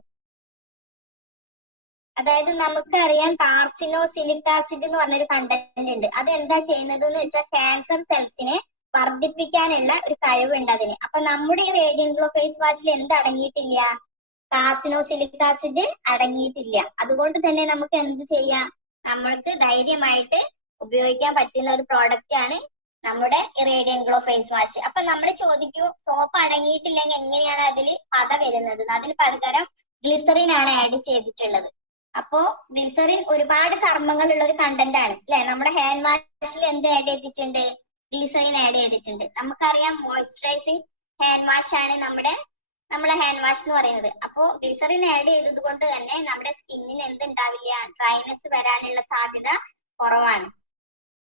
അതായത് നമുക്കറിയാം കാർസിനോസിലിക് ആസിഡ് എന്ന് പറഞ്ഞൊരു കണ്ടന്റ് ഉണ്ട്. അത് എന്താ ചെയ്യുന്നത് എന്ന് വെച്ചാൽ ക്യാൻസർ സെൽസിനെ വർദ്ധിപ്പിക്കാനുള്ള ഒരു കഴിവുണ്ട് അതിന്. അപ്പൊ നമ്മുടെ ഈ റേഡിയൻ ഗ്ലോ ഫേസ് വാഷിൽ എന്ത് അടങ്ങിയിട്ടില്ല, കാർസിനോസിലിക് ആസിഡ് അടങ്ങിയിട്ടില്ല. അതുകൊണ്ട് തന്നെ നമുക്ക് എന്ത് ചെയ്യാം, നമ്മൾക്ക് ധൈര്യമായിട്ട് ഉപയോഗിക്കാൻ പറ്റുന്ന ഒരു പ്രോഡക്റ്റ് ആണ് നമ്മുടെ റേഡിയൻ ഗ്ലോ ഫേസ് വാഷ്. അപ്പൊ നമ്മൾ ചോദിക്കൂ, സോപ്പ് അടങ്ങിയിട്ടില്ലെങ്കിൽ എങ്ങനെയാണ് അതിൽ പത വരുന്നത്? അതിന് പകരം ഗ്ലിസറിൻ ആണ് ആഡ് ചെയ്തിട്ടുള്ളത്. അപ്പോ ഗ്ലിസറിൻ ഒരുപാട് കർമ്മങ്ങൾ ഉള്ള ഒരു കണ്ടന്റ് ആണ്, അല്ലെ? നമ്മുടെ ഹാൻഡ് വാഷിൽ എന്ത് ആഡ് ചെയ്തിട്ടുണ്ട്, ഗ്ലിസറിൻ ആഡ് ചെയ്തിട്ടുണ്ട്. നമുക്കറിയാം മോയ്സ്ചറൈസിങ് ഹാൻഡ് വാഷ് ആണ് നമ്മുടെ ഹാൻഡ് വാഷ് എന്ന് പറയുന്നത്. അപ്പോ ഗ്ലിസറിൻ ആഡ് ചെയ്തത് കൊണ്ട് തന്നെ നമ്മുടെ സ്കിന്നിന് എന്തുണ്ടാവില്ല, ഡ്രൈനെസ് വരാനുള്ള സാധ്യത കുറവാണ്.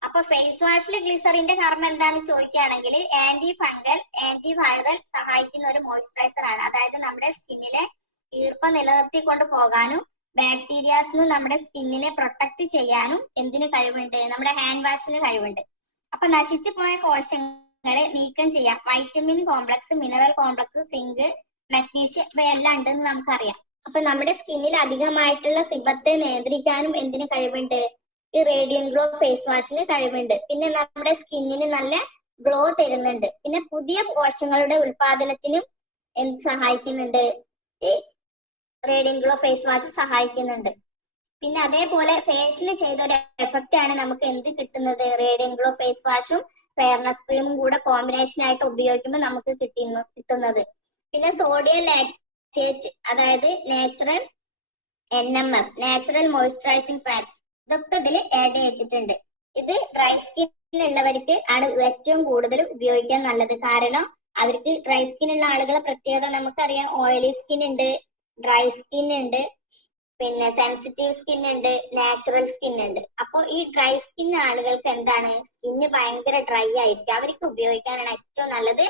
അപ്പൊ ഫേസ് വാഷിൽ ഗ്ലിസറിന്റെ കർമ്മം എന്താണെന്ന് ചോദിക്കുകയാണെങ്കിൽ ആന്റി ഫംഗൽ, ആന്റി വൈറൽ സഹായിക്കുന്ന ഒരു മോയ്സ്ചറൈസർ ആണ്. അതായത് നമ്മുടെ സ്കിന്നിലെ ഈർപ്പം നിലനിർത്തിക്കൊണ്ട് പോകാനും ബാക്ടീരിയാസിന് നമ്മുടെ സ്കിന്നിനെ പ്രൊട്ടക്ട് ചെയ്യാനും എന്തിന് കഴിവുണ്ട്, നമ്മുടെ ഹാൻഡ് വാഷിന് കഴിവുണ്ട്. അപ്പൊ നശിച്ചു പോയ കോശങ്ങളെ നീക്കം ചെയ്യാം. Vitamin complex, mineral complex, zinc, magnesium ഇവയെല്ലാം ഉണ്ടെന്ന് നമുക്കറിയാം. അപ്പൊ നമ്മുടെ സ്കിന്നിൽ അധികമായിട്ടുള്ള സിബത്തെ നിയന്ത്രിക്കാനും എന്തിന് കഴിവുണ്ട്, ഈ റേഡിയൻ ഗ്ലോ ഫേസ് വാഷിന് കഴിവുണ്ട്. പിന്നെ നമ്മുടെ സ്കിന്നിന് നല്ല ഗ്ലോ തരുന്നുണ്ട്. പിന്നെ പുതിയ കോശങ്ങളുടെ ഉൽപാദനത്തിനും എന്ത് സഹായിക്കുന്നുണ്ട്, ഈ റേഡിയൻ ഗ്ലോ ഫേസ് വാഷ് സഹായിക്കുന്നുണ്ട്. പിന്നെ അതേപോലെ ഫേഷ്യൽ ചെയ്ത ഒരു എഫക്റ്റ് ആണ് നമുക്ക് എന്ത് കിട്ടുന്നത്, റേഡിയൻ ഗ്ലോ ഫേസ് വാഷും ഫെയർനെസ് ക്രീമും കൂടെ കോമ്പിനേഷൻ ആയിട്ട് ഉപയോഗിക്കുമ്പോൾ നമുക്ക് കിട്ടുന്നത്. പിന്നെ സോഡിയം ലാക്റ്റേറ്റ്, അതായത് natural NMF, natural moisturising fat, ഇതൊക്കെ ഇതിൽ ആഡ് ചെയ്തിട്ടുണ്ട്. ഇത് ഡ്രൈ സ്കിൻ ഉള്ളവർക്ക് ആണ് ഏറ്റവും കൂടുതൽ ഉപയോഗിക്കാൻ നല്ലത്. കാരണം അവർക്ക് ഡ്രൈ സ്കിൻ ഉള്ള ആളുകളെ പ്രത്യേകത നമുക്കറിയാം, ഓയിലി സ്കിൻ ഉണ്ട്, ഡ്രൈ സ്കിൻ ഉണ്ട്, പിന്നെ സെൻസിറ്റീവ് സ്കിൻ ഉണ്ട്, നാച്ചുറൽ സ്കിൻ ഉണ്ട്. അപ്പോൾ ഈ ഡ്രൈ സ്കിൻ ആളുകൾക്ക് എന്താണ്, സ്കിന്ന് ഭയങ്കര ഡ്രൈ ആയിരിക്കും, അവർക്ക് ഉപയോഗിക്കാനാണ് ഏറ്റവും നല്ലത്.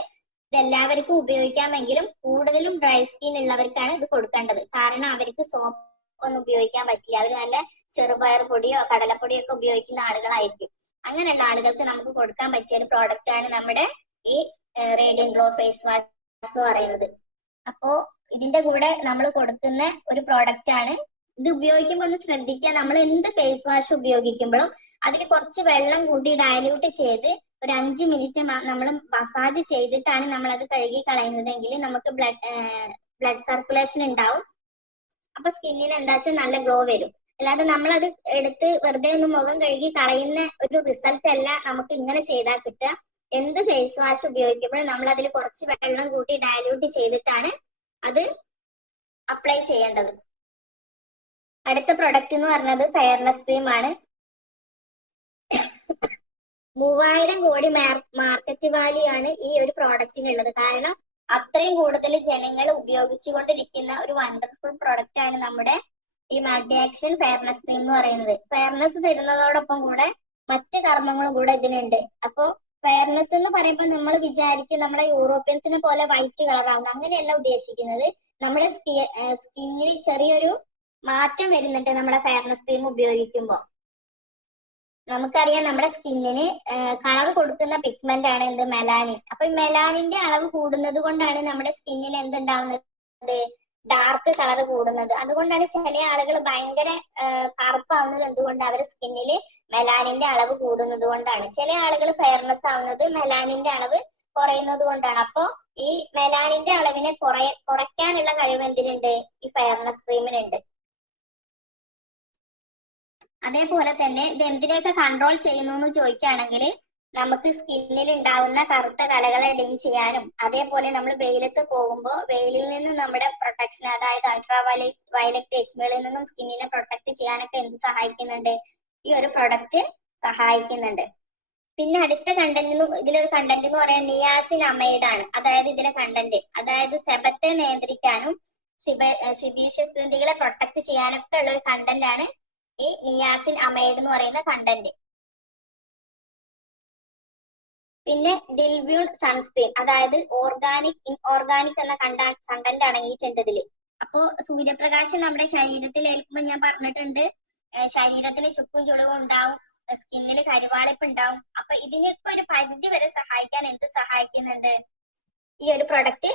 ഇത് എല്ലാവർക്കും ഉപയോഗിക്കാമെങ്കിലും കൂടുതലും ഡ്രൈ സ്കിൻ ഉള്ളവർക്കാണ് ഇത് കൊടുക്കേണ്ടത്. കാരണം അവർക്ക് സോപ്പ് ഒന്നും ഉപയോഗിക്കാൻ പറ്റില്ല. അവർ നല്ല ചെറുപയർ പൊടിയോ കടലപ്പൊടിയോ ഒക്കെ ഉപയോഗിക്കുന്ന ആളുകളായിരിക്കും. അങ്ങനെയുള്ള ആളുകൾക്ക് നമുക്ക് കൊടുക്കാൻ പറ്റിയ ഒരു പ്രോഡക്റ്റ് ആണ് നമ്മുടെ ഈ റേഡിയന്റ് ഗ്ലോ ഫേസ് വാഷ് എന്ന് പറയുന്നത്. അപ്പോ ഇതിന്റെ കൂടെ നമ്മൾ കൊടുക്കുന്ന ഒരു പ്രോഡക്റ്റ് ആണ്. ഇത് ഉപയോഗിക്കുമ്പോൾ ഒന്ന് ശ്രദ്ധിക്കുക, നമ്മൾ എന്ത് ഫേസ് വാഷ് ഉപയോഗിക്കുമ്പോഴും അതിൽ കുറച്ച് വെള്ളം കൂട്ടി ഡയല്യൂട്ട് ചെയ്ത് ഒരു 5 മിനിറ്റ് നമ്മൾ മസാജ് ചെയ്തിട്ടാണ് നമ്മൾ അത് കഴുകി കളയുന്നതെങ്കിൽ നമുക്ക് ബ്ലഡ് സർക്കുലേഷൻ ഉണ്ടാവും. അപ്പൊ സ്കിന്നിന് എന്താ വെച്ചാൽ നല്ല ഗ്ലോ വരും. അല്ലാതെ നമ്മളത് എടുത്ത് വെറുതെ ഒന്ന് മുഖം കഴുകി കളയുന്ന ഒരു റിസൾട്ട് അല്ല നമുക്ക് ഇങ്ങനെ ചെയ്താൽ കിട്ടുക. എന്ത് ഫേസ് വാഷ് ഉപയോഗിക്കുമ്പോഴും നമ്മൾ അതിൽ കുറച്ച് വെള്ളം കൂട്ടി ഡയല്യൂട്ട് ചെയ്തിട്ടാണ് അത് അപ്ലൈ ചെയ്യേണ്ടത്. അടുത്ത പ്രൊഡക്റ്റ് എന്ന് പറഞ്ഞത് ഫെയർനെസ് ക്രീം ആണ്. 3000 കോടി മാർക്കറ്റ് വാല്യൂ ആണ് ഈ ഒരു പ്രോഡക്റ്റിനുള്ളത്. കാരണം അത്രയും കൂടുതൽ ജനങ്ങൾ ഉപയോഗിച്ചുകൊണ്ടിരിക്കുന്ന ഒരു വണ്ടർഫുൾ പ്രൊഡക്റ്റ് ആണ് നമ്മുടെ ഈ മൾട്ടി ആക്ഷൻ ഫെയർനെസ് ക്രീം എന്ന് പറയുന്നത്. ഫെയർനെസ് തരുന്നതോടൊപ്പം കൂടെ മറ്റ് കർമ്മങ്ങളും കൂടെ ഇതിനുണ്ട്. അപ്പോ ഫെയർനെസ് എന്ന് പറയുമ്പോൾ നമ്മൾ വിചാരിക്കും നമ്മുടെ യൂറോപ്യൻസിനെ പോലെ വൈറ്റ് കളറാണ്. അങ്ങനെയല്ല ഉദ്ദേശിക്കുന്നത്. നമ്മുടെ സ്കിന്നിന് ചെറിയൊരു മാറ്റം വരുന്നുണ്ട് നമ്മുടെ ഫെയർനെസ് ക്രീം ഉപയോഗിക്കുമ്പോൾ. നമുക്കറിയാം നമ്മുടെ സ്കിന്നിന് കളർ കൊടുക്കുന്ന പിഗ്മെന്റ് ആണ് എന്ത്, മെലാനിൻ. അപ്പൊ ഈ മെലാനിന്റെ അളവ് കൂടുന്നത് കൊണ്ടാണ് നമ്മുടെ സ്കിന്നിന് എന്തുണ്ടാവുന്നത്, ഡാർക്ക് കളർ കൂടുന്നത്. അതുകൊണ്ടാണ് ചില ആളുകൾ ഭയങ്കര കറുപ്പാവുന്നത്. എന്തുകൊണ്ട്, അവരുടെ സ്കിന്നില് മെലാനിന്റെ അളവ് കൂടുന്നത് കൊണ്ടാണ്. ചില ആളുകൾ ഫെയർനെസ് ആവുന്നത് മെലാനിന്റെ അളവ് കുറയുന്നത് കൊണ്ടാണ്. അപ്പോ ഈ മെലാനിന്റെ അളവിനെ കുറയ്ക്കാനുള്ള കഴിവ് എന്തിനുണ്ട്, ഈ ഫെയർനെസ് ക്രീമിനുണ്ട്. അതേപോലെ തന്നെ ഇത് എന്തിനെയൊക്കെ കൺട്രോൾ ചെയ്യുന്നു എന്ന് ചോദിക്കുകയാണെങ്കിൽ നമുക്ക് സ്കിന്നിൽ ഉണ്ടാവുന്ന കറുത്ത കലകളെ ഡിം ചെയ്യാനും, അതേപോലെ നമ്മൾ വെയിലത്ത് പോകുമ്പോൾ വെയിലിൽ നിന്ന് നമ്മുടെ പ്രൊട്ടക്ഷൻ, അതായത് അൾട്രാ വയലറ്റ് രശ്മികളിൽ നിന്നും സ്കിന്നിനെ പ്രൊട്ടക്ട് ചെയ്യാനൊക്കെ എന്ത് സഹായിക്കുന്നുണ്ട്, ഈ ഒരു പ്രൊഡക്റ്റ് സഹായിക്കുന്നുണ്ട്. പിന്നെ അടുത്ത ഇതിലൊരു കണ്ടന്റ് എന്ന് പറയാൻ നിയാസിൻ അമൈഡ് ആണ്. അതായത് ഇതിലെ കണ്ടന്റ്, അതായത് സെബത്തെ നിയന്ത്രിക്കാനും സിബീഷ്യസ് ഗ്രന്ഥികളെ പ്രൊട്ടക്ട് ചെയ്യാനൊക്കെ ഉള്ള ഒരു കണ്ടന്റ് ആണ് ഈ നിയാസിൻ അമൈഡ് എന്ന് പറയുന്ന കണ്ടന്റ്. പിന്നെ ഡിൽബ്യൂൺ സൺസ്ക്രീൻ, അതായത് ഇൻഓർഗാനിക് എന്ന കണ്ടന്റ് അടങ്ങിയിട്ടുണ്ട് ഇതില്. അപ്പോ സൂര്യപ്രകാശം നമ്മുടെ ശരീരത്തിൽ ഏൽക്കുമ്പോൾ ഞാൻ പറഞ്ഞിട്ടുണ്ട് ശരീരത്തിന് ചുക്കും ചുളിവും ഉണ്ടാവും, സ്കിന്നിൽ കരുവാളിപ്പ് ഉണ്ടാവും. അപ്പൊ ഇതിനൊക്കെ ഒരു പരിധി വരെ സഹായിക്കാൻ എന്ത് സഹായിക്കുന്നുണ്ട്, ഈ ഒരു പ്രൊഡക്റ്റ്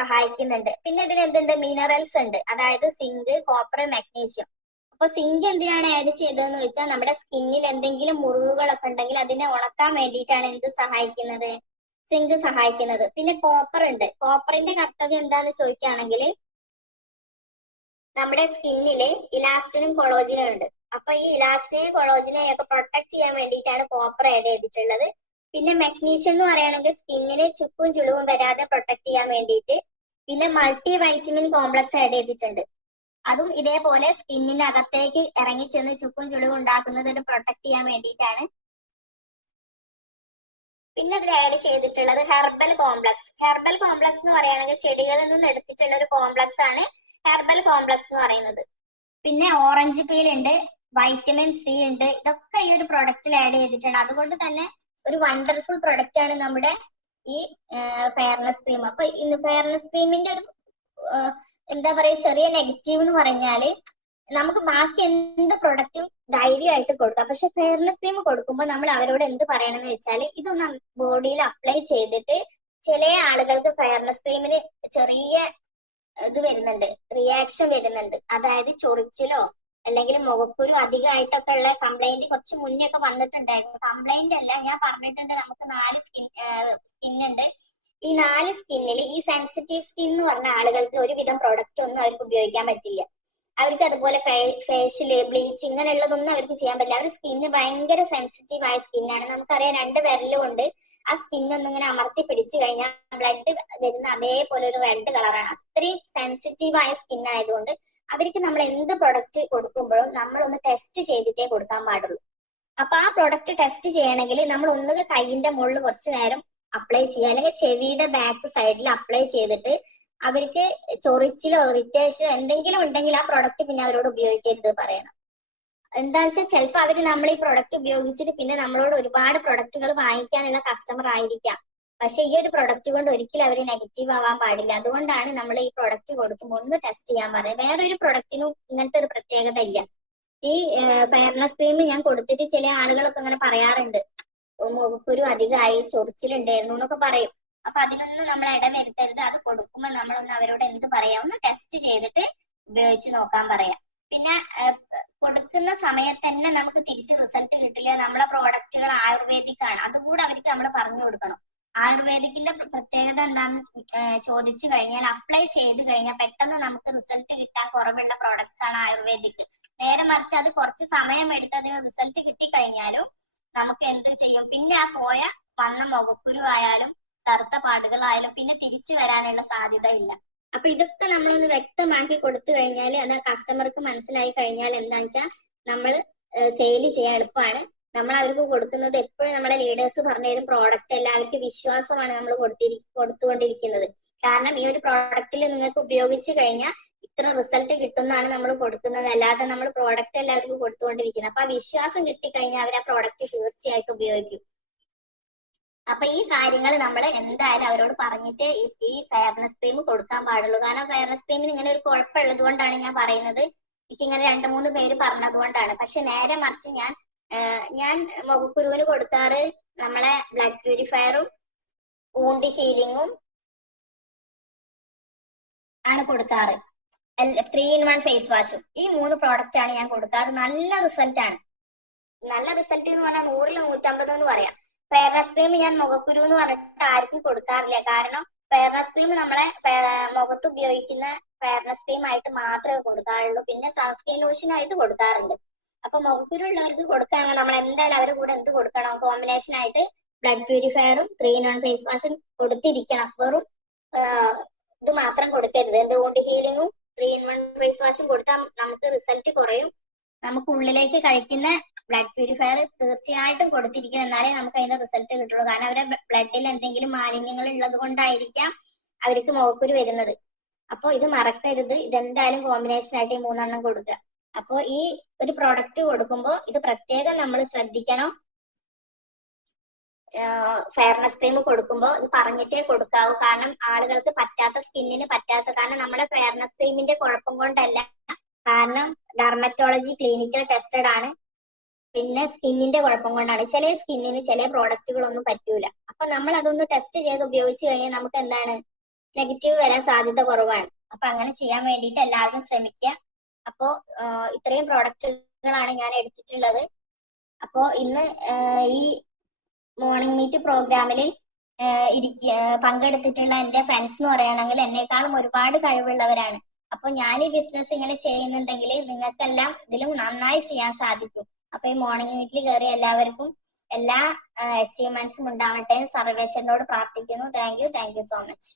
സഹായിക്കുന്നുണ്ട്. പിന്നെ ഇതിൽ എന്തുണ്ട്, മിനറൽസ് ഉണ്ട്, അതായത് സിങ്ക്, കോപ്പർ, മാഗ്നീഷ്യം. അപ്പൊ സിങ്ക് എന്തിനാണ് ആഡ് ചെയ്തതെന്ന് വെച്ചാൽ നമ്മുടെ സ്കിന്നിൽ എന്തെങ്കിലും മുറിവുകളൊക്കെ ഉണ്ടെങ്കിൽ അതിനെ ഉണക്കാൻ വേണ്ടിയിട്ടാണ് എന്ത് സഹായിക്കുന്നത്, സിങ്ക് സഹായിക്കുന്നത്. പിന്നെ കോപ്പർ ഉണ്ട്. കോപ്പറിന്റെ കർത്തവ്യം എന്താന്ന് ചോദിക്കുകയാണെങ്കിൽ നമ്മുടെ സ്കിന്നില് ഇലാസ്റ്റിനും കൊളോജിനും ഉണ്ട്. അപ്പൊ ഈ ഇലാസ്റ്റിനെയും കൊളോജിനെയും ഒക്കെ പ്രൊട്ടക്ട് ചെയ്യാൻ വേണ്ടിയിട്ടാണ് കോപ്പർ ആഡ് ചെയ്തിട്ടുള്ളത്. പിന്നെ മെഗ്നീഷ്യം എന്ന് പറയുകയാണെങ്കിൽ സ്കിന്നിന് ചുക്കും ചുളിവും വരാതെ പ്രൊട്ടക്ട് ചെയ്യാൻ വേണ്ടിയിട്ട്. പിന്നെ മൾട്ടി വൈറ്റമിൻ കോംപ്ലക്സ് ആഡ് ചെയ്തിട്ടുണ്ട്. അതും ഇതേപോലെ സ്കിന്നിന്റെ അകത്തേക്ക് ഇറങ്ങിച്ചെന്ന് ചുക്കും ചുളിവും ഉണ്ടാക്കുന്നതിന് പ്രൊട്ടക്ട് ചെയ്യാൻ വേണ്ടിയിട്ടാണ്. പിന്നെ ഇതിൽ ആഡ് ചെയ്തിട്ടുള്ളത് ഹെർബൽ കോംപ്ലക്സ്. ഹെർബൽ കോംപ്ലക്സ് എന്ന് പറയുകയാണെങ്കിൽ ചെടികളിൽ നിന്ന് എടുത്തിട്ടുള്ള ഒരു കോംപ്ലക്സ് ആണ് ഹെർബൽ കോംപ്ലക്സ് എന്ന് പറയുന്നത്. പിന്നെ ഓറഞ്ച് പീൽ ഉണ്ട്, വൈറ്റമിൻ സി ഉണ്ട്. ഇതൊക്കെ ഈ ഒരു പ്രൊഡക്റ്റിൽ ആഡ് ചെയ്തിട്ടുണ്ട്. അതുകൊണ്ട് തന്നെ ഒരു വണ്ടർഫുൾ പ്രൊഡക്റ്റ് ആണ് നമ്മുടെ ഈ ഫെയർനെസ് ക്രീം. അപ്പൊ ഫെയർനെസ് ക്രീമിന്റെ ഒരു എന്താ പറയാ, ചെറിയ നെഗറ്റീവ് എന്ന് പറഞ്ഞാല് നമുക്ക് ബാക്കി എന്ത് പ്രൊഡക്റ്റും ധൈര്യമായിട്ട് കൊടുക്കാം. പക്ഷെ ഫെയർനെസ് ക്രീം കൊടുക്കുമ്പോൾ നമ്മൾ അവരോട് എന്ത് പറയണമെന്ന് വെച്ചാൽ ഇതൊന്ന് ബോഡിയിൽ അപ്ലൈ ചെയ്തിട്ട്, ചില ആളുകൾക്ക് ഫെയർനെസ് ക്രീമിന് ചെറിയ ഇത് വരുന്നുണ്ട്, റിയാക്ഷൻ വരുന്നുണ്ട്. അതായത് ചൊറിച്ചിലോ അല്ലെങ്കിൽ മുഖക്കുരു അധികമായിട്ടൊക്കെ ഉള്ള കംപ്ലൈന്റ് കുറച്ച് മുന്നേ ഒക്കെ വന്നിട്ടുണ്ടായിരുന്നു. കംപ്ലൈന്റ് അല്ല, ഞാൻ പറഞ്ഞിട്ടുണ്ട് നമുക്ക് 4 സ്കിൻ ഉണ്ട്. ഈ 4 സ്കിന്നിൽ ഈ സെൻസിറ്റീവ് സ്കിൻ എന്ന് പറഞ്ഞ ആളുകൾക്ക് ഒരുവിധം പ്രൊഡക്റ്റ് ഒന്നും അവർക്ക് ഉപയോഗിക്കാൻ പറ്റില്ല. അവർക്ക് അതുപോലെ ഫേഷ്യല്, ബ്ലീച്ച് ഇങ്ങനെയുള്ളതൊന്നും അവർക്ക് ചെയ്യാൻ പറ്റില്ല. അവരുടെ സ്കിന്ന് ഭയങ്കര സെൻസിറ്റീവ് ആയ സ്കിന്നാണ്. നമുക്കറിയാം 2 വിരൽ കൊണ്ട് ആ സ്കിന്നൊന്നും ഇങ്ങനെ അമർത്തി പിടിച്ചു കഴിഞ്ഞാൽ ബ്ലഡ് വരുന്ന അതേപോലെ ഒരു റെഡ് കളറാണ്. അത്രയും സെൻസിറ്റീവ് ആയ സ്കിൻ ആയതുകൊണ്ട് അവർക്ക് നമ്മൾ എന്ത് പ്രൊഡക്റ്റ് കൊടുക്കുമ്പോഴും നമ്മളൊന്ന് ടെസ്റ്റ് ചെയ്തിട്ടേ കൊടുക്കാൻ പാടുള്ളൂ. അപ്പൊ ആ പ്രൊഡക്റ്റ് ടെസ്റ്റ് ചെയ്യണമെങ്കിൽ നമ്മൾ ഒന്നുകിൽ കൈയിന്റെ മുകളിൽ കുറച്ചു നേരം അപ്ലൈ ചെയ്യുക, അല്ലെങ്കിൽ ചെവിയുടെ ബാക്ക് സൈഡിൽ അപ്ലൈ ചെയ്തിട്ട് അവർക്ക് ചൊറിച്ചിലോ ഇറിറ്റേഷനോ എന്തെങ്കിലും ഉണ്ടെങ്കിൽ ആ പ്രൊഡക്റ്റ് പിന്നെ അവരോട് ഉപയോഗിക്കരുത് പറയണം. എന്താണെന്ന് വെച്ചാൽ ചിലപ്പോൾ അവര് നമ്മൾ ഈ പ്രൊഡക്റ്റ് ഉപയോഗിച്ചിട്ട് പിന്നെ നമ്മളോട് ഒരുപാട് പ്രൊഡക്റ്റുകൾ വാങ്ങിക്കാനുള്ള കസ്റ്റമർ ആയിരിക്കാം. പക്ഷെ ഈ ഒരു പ്രൊഡക്റ്റ് കൊണ്ട് ഒരിക്കലും അവർ നെഗറ്റീവ് ആവാൻ പാടില്ല. അതുകൊണ്ടാണ് നമ്മൾ ഈ പ്രൊഡക്റ്റ് കൊടുക്കുമ്പോൾ ഒന്ന് ടെസ്റ്റ് ചെയ്യാൻ പറയുന്നത്. വേറൊരു പ്രൊഡക്റ്റിനും ഇങ്ങനത്തെ ഒരു പ്രത്യേകത ഇല്ല. ഈ ഫെയർനെസ് ക്രീം ഞാൻ കൊടുത്തിട്ട് ചില ആളുകളൊക്കെ അങ്ങനെ പറയാറുണ്ട്, മുഖക്കുരു അധികമായി, ചൊറിച്ചിലുണ്ടായിരുന്നു എന്നൊക്കെ പറയും. അപ്പൊ അതിനൊന്നും നമ്മൾ ഇടവരുത്തരുത്. അത് കൊടുക്കുമ്പോൾ നമ്മളൊന്ന് അവരോട് എന്ത് പറയാം, ഒന്ന് ടെസ്റ്റ് ചെയ്തിട്ട് ഉപയോഗിച്ച് നോക്കാൻ പറയാം. പിന്നെ കൊടുക്കുന്ന സമയത്ത് തന്നെ നമുക്ക് തിരിച്ച് റിസൾട്ട് കിട്ടില്ല. നമ്മളെ പ്രോഡക്റ്റുകൾ ആയുർവേദിക് ആണ്, അതുകൂടെ അവർക്ക് നമ്മൾ പറഞ്ഞു കൊടുക്കണം. ആയുർവേദിക്കിന്റെ പ്രത്യേകത എന്താന്ന് ചോദിച്ചു കഴിഞ്ഞാൽ, അപ്ലൈ ചെയ്ത് കഴിഞ്ഞാൽ പെട്ടെന്ന് നമുക്ക് റിസൾട്ട് കിട്ടാൻ കുറവുള്ള പ്രോഡക്ട്സ് ആണ് ആയുർവേദിക്. നേരെ മറിച്ച് അത് കുറച്ച് സമയം എടുത്ത് അതിന് റിസൾട്ട് കിട്ടിക്കഴിഞ്ഞാലും നമുക്ക് എന്ത് ചെയ്യും, പിന്നെ ആ പോയ വന്ന മുഖക്കുരു ആയാലും കറുത്ത പാടുകളായാലും പിന്നെ തിരിച്ചു വരാനുള്ള സാധ്യത ഇല്ല. അപ്പൊ ഇതൊക്കെ നമ്മളൊന്ന് വ്യക്തമാക്കി കൊടുത്തു കഴിഞ്ഞാൽ, അത് കസ്റ്റമർക്ക് മനസ്സിലായി കഴിഞ്ഞാൽ എന്താണെന്ന് വെച്ചാൽ നമ്മൾ സെയിൽ ചെയ്യാൻ എളുപ്പമാണ്. നമ്മൾ അവർക്ക് കൊടുക്കുന്നത് എപ്പോഴും നമ്മളെ ലീഡേഴ്സ് പറഞ്ഞു തരും പ്രോഡക്റ്റ് അല്ല, അവർക്ക് വിശ്വാസമാണ് നമ്മൾ കൊടുത്തുകൊണ്ടിരിക്കുന്നത്. കാരണം ഈ ഒരു പ്രോഡക്റ്റിൽ നിങ്ങൾക്ക് ഉപയോഗിച്ച് കഴിഞ്ഞാൽ ഇത്ര റിസൾട്ട് കിട്ടുന്നതാണ് നമ്മൾ കൊടുക്കുന്നത്, അല്ലാതെ നമ്മൾ പ്രോഡക്റ്റ് എല്ലാവർക്കും കൊടുത്തുകൊണ്ടിരിക്കുന്നത്. അപ്പൊ ആ വിശ്വാസം കിട്ടിക്കഴിഞ്ഞാൽ അവർ ആ പ്രോഡക്റ്റ് തീർച്ചയായിട്ടും ഉപയോഗിക്കും. അപ്പൊ ഈ കാര്യങ്ങൾ നമ്മൾ എന്തായാലും അവരോട് പറഞ്ഞിട്ട് ഈ ഫെയർനെസ് ക്രീം കൊടുക്കാൻ പാടുള്ളൂ. കാരണം ഫെയർനെസ് ക്രീമിന് ഇങ്ങനെ ഒരു കുഴപ്പമുള്ളത് കൊണ്ടാണ് ഞാൻ പറയുന്നത്. എനിക്ക് ഇങ്ങനെ 2-3 പേര് പറഞ്ഞത് കൊണ്ടാണ്. പക്ഷെ നേരെ മറിച്ച് ഞാൻ മുഖക്കുരുവിന് കൊടുക്കാറ് നമ്മളെ ബ്ലഡ് പ്യൂരിഫയറും വൂണ്ട് ഹീലിങ്ങും ആണ് കൊടുക്കാറ്. 3-in-1 ഫേസ് വാഷും, ഈ 3 പ്രോഡക്റ്റ് ആണ് ഞാൻ കൊടുക്കാറ്. നല്ല റിസൾട്ട് ആണ്. നല്ല റിസൾട്ട് എന്ന് പറഞ്ഞാൽ 100-ൽ 150 എന്ന് പറയാം. ഫെയർനെസ് ക്രീം ഞാൻ മുഖക്കുരു എന്ന് പറഞ്ഞിട്ട് ആർക്കും കൊടുക്കാറില്ല. കാരണം ഫെയർനെസ് ക്രീം നമ്മളെ മുഖത്ത് ഉപയോഗിക്കുന്ന ഫെയർനെസ് ക്രീം ആയിട്ട് മാത്രമേ കൊടുക്കാറുള്ളൂ. പിന്നെ സൺസ്ക്രീൻ ലോഷൻ ആയിട്ട് കൊടുക്കാറുണ്ട്. അപ്പൊ മുഖക്കുരു ഉള്ളവർക്ക് കൊടുക്കുകയാണെങ്കിൽ നമ്മൾ എന്തായാലും അവരുടെ കൂടെ എന്ത് കൊടുക്കണം, കോമ്പിനേഷൻ ആയിട്ട് ബ്ലഡ് പ്യൂരിഫയറും 3-in-1 ഫേസ് വാഷും കൊടുത്തിരിക്കണം. വെറും ഇത് മാത്രം കൊടുക്കരുത്. എന്തുകൊണ്ട് ഹീലിങ്ങും 3-in-1 ഫേസ് വാഷും കൊടുത്താൽ നമുക്ക് റിസൾട്ട് കുറയും. നമുക്ക് ഉള്ളിലേക്ക് കഴിക്കുന്ന ബ്ലഡ് പ്യൂരിഫയർ തീർച്ചയായിട്ടും കൊടുത്തിരിക്കണം, എന്നാലേ നമുക്ക് അതിന്റെ റിസൾട്ട് കിട്ടുള്ളൂ. കാരണം അവരുടെ ബ്ലഡിൽ എന്തെങ്കിലും മാലിന്യങ്ങൾ ഉള്ളത് കൊണ്ടായിരിക്കാം അവർക്ക് മുഖക്കുരു വരുന്നത്. അപ്പോൾ ഇത് മറക്കരുത്. ഇതെന്തായാലും കോമ്പിനേഷൻ ആയിട്ട് ഈ 3 എണ്ണം കൊടുക്കുക. അപ്പോൾ ഈ ഒരു പ്രോഡക്റ്റ് കൊടുക്കുമ്പോൾ ഇത് പ്രത്യേകം നമ്മൾ ശ്രദ്ധിക്കണം. ഫെയർനെസ് ക്രീം കൊടുക്കുമ്പോൾ ഇത് പറഞ്ഞിട്ടേ കൊടുക്കാവൂ. കാരണം ആളുകൾക്ക് പറ്റാത്ത, സ്കിന്നിന് പറ്റാത്ത, കാരണം നമ്മുടെ ഫെയർനെസ് ക്രീമിന്റെ കുഴപ്പം കൊണ്ടല്ല, കാരണം ഡെർമറ്റോളജി ക്ലിനിക്കൽ ടെസ്റ്റഡ് ആണ്. പിന്നെ സ്കിന്നിന്റെ കുഴപ്പം കൊണ്ടാണ്. ചില സ്കിന്നിന് ചില പ്രോഡക്റ്റുകളൊന്നും പറ്റൂല. അപ്പൊ നമ്മൾ അതൊന്ന് ടെസ്റ്റ് ചെയ്ത് ഉപയോഗിച്ച് കഴിഞ്ഞാൽ നമുക്ക് എന്താണ്, നെഗറ്റീവ് വരാൻ സാധ്യത കുറവാണ്. അപ്പൊ അങ്ങനെ ചെയ്യാൻ വേണ്ടിയിട്ട് എല്ലാവരും ശ്രമിക്കുക. അപ്പോ ഇത്രയും പ്രോഡക്റ്റുകളാണ് ഞാൻ എടുത്തിട്ടുള്ളത്. അപ്പോ ഇന്ന് ഈ മോർണിംഗ് മീറ്റ് പ്രോഗ്രാമിൽ പങ്കെടുത്തിട്ടുള്ള എന്റെ ഫ്രണ്ട്സ് എന്ന് പറയുകയാണെങ്കിൽ എന്നെക്കാളും ഒരുപാട് കഴിവുള്ളവരാണ്. അപ്പൊ ഞാൻ ഈ ബിസിനസ് ഇങ്ങനെ ചെയ്യുന്നുണ്ടെങ്കിൽ നിങ്ങൾക്കെല്ലാം ഇതിലും നന്നായി ചെയ്യാൻ സാധിക്കും. അപ്പൊ ഈ മോർണിംഗ് മീറ്റിൽ കയറിയ എല്ലാവർക്കും എല്ലാ അച്ചീവ്മെന്റ്സും ഉണ്ടാവട്ടെ സർവേശ്വരനോട് പ്രാർത്ഥിക്കുന്നു. Thank you so much.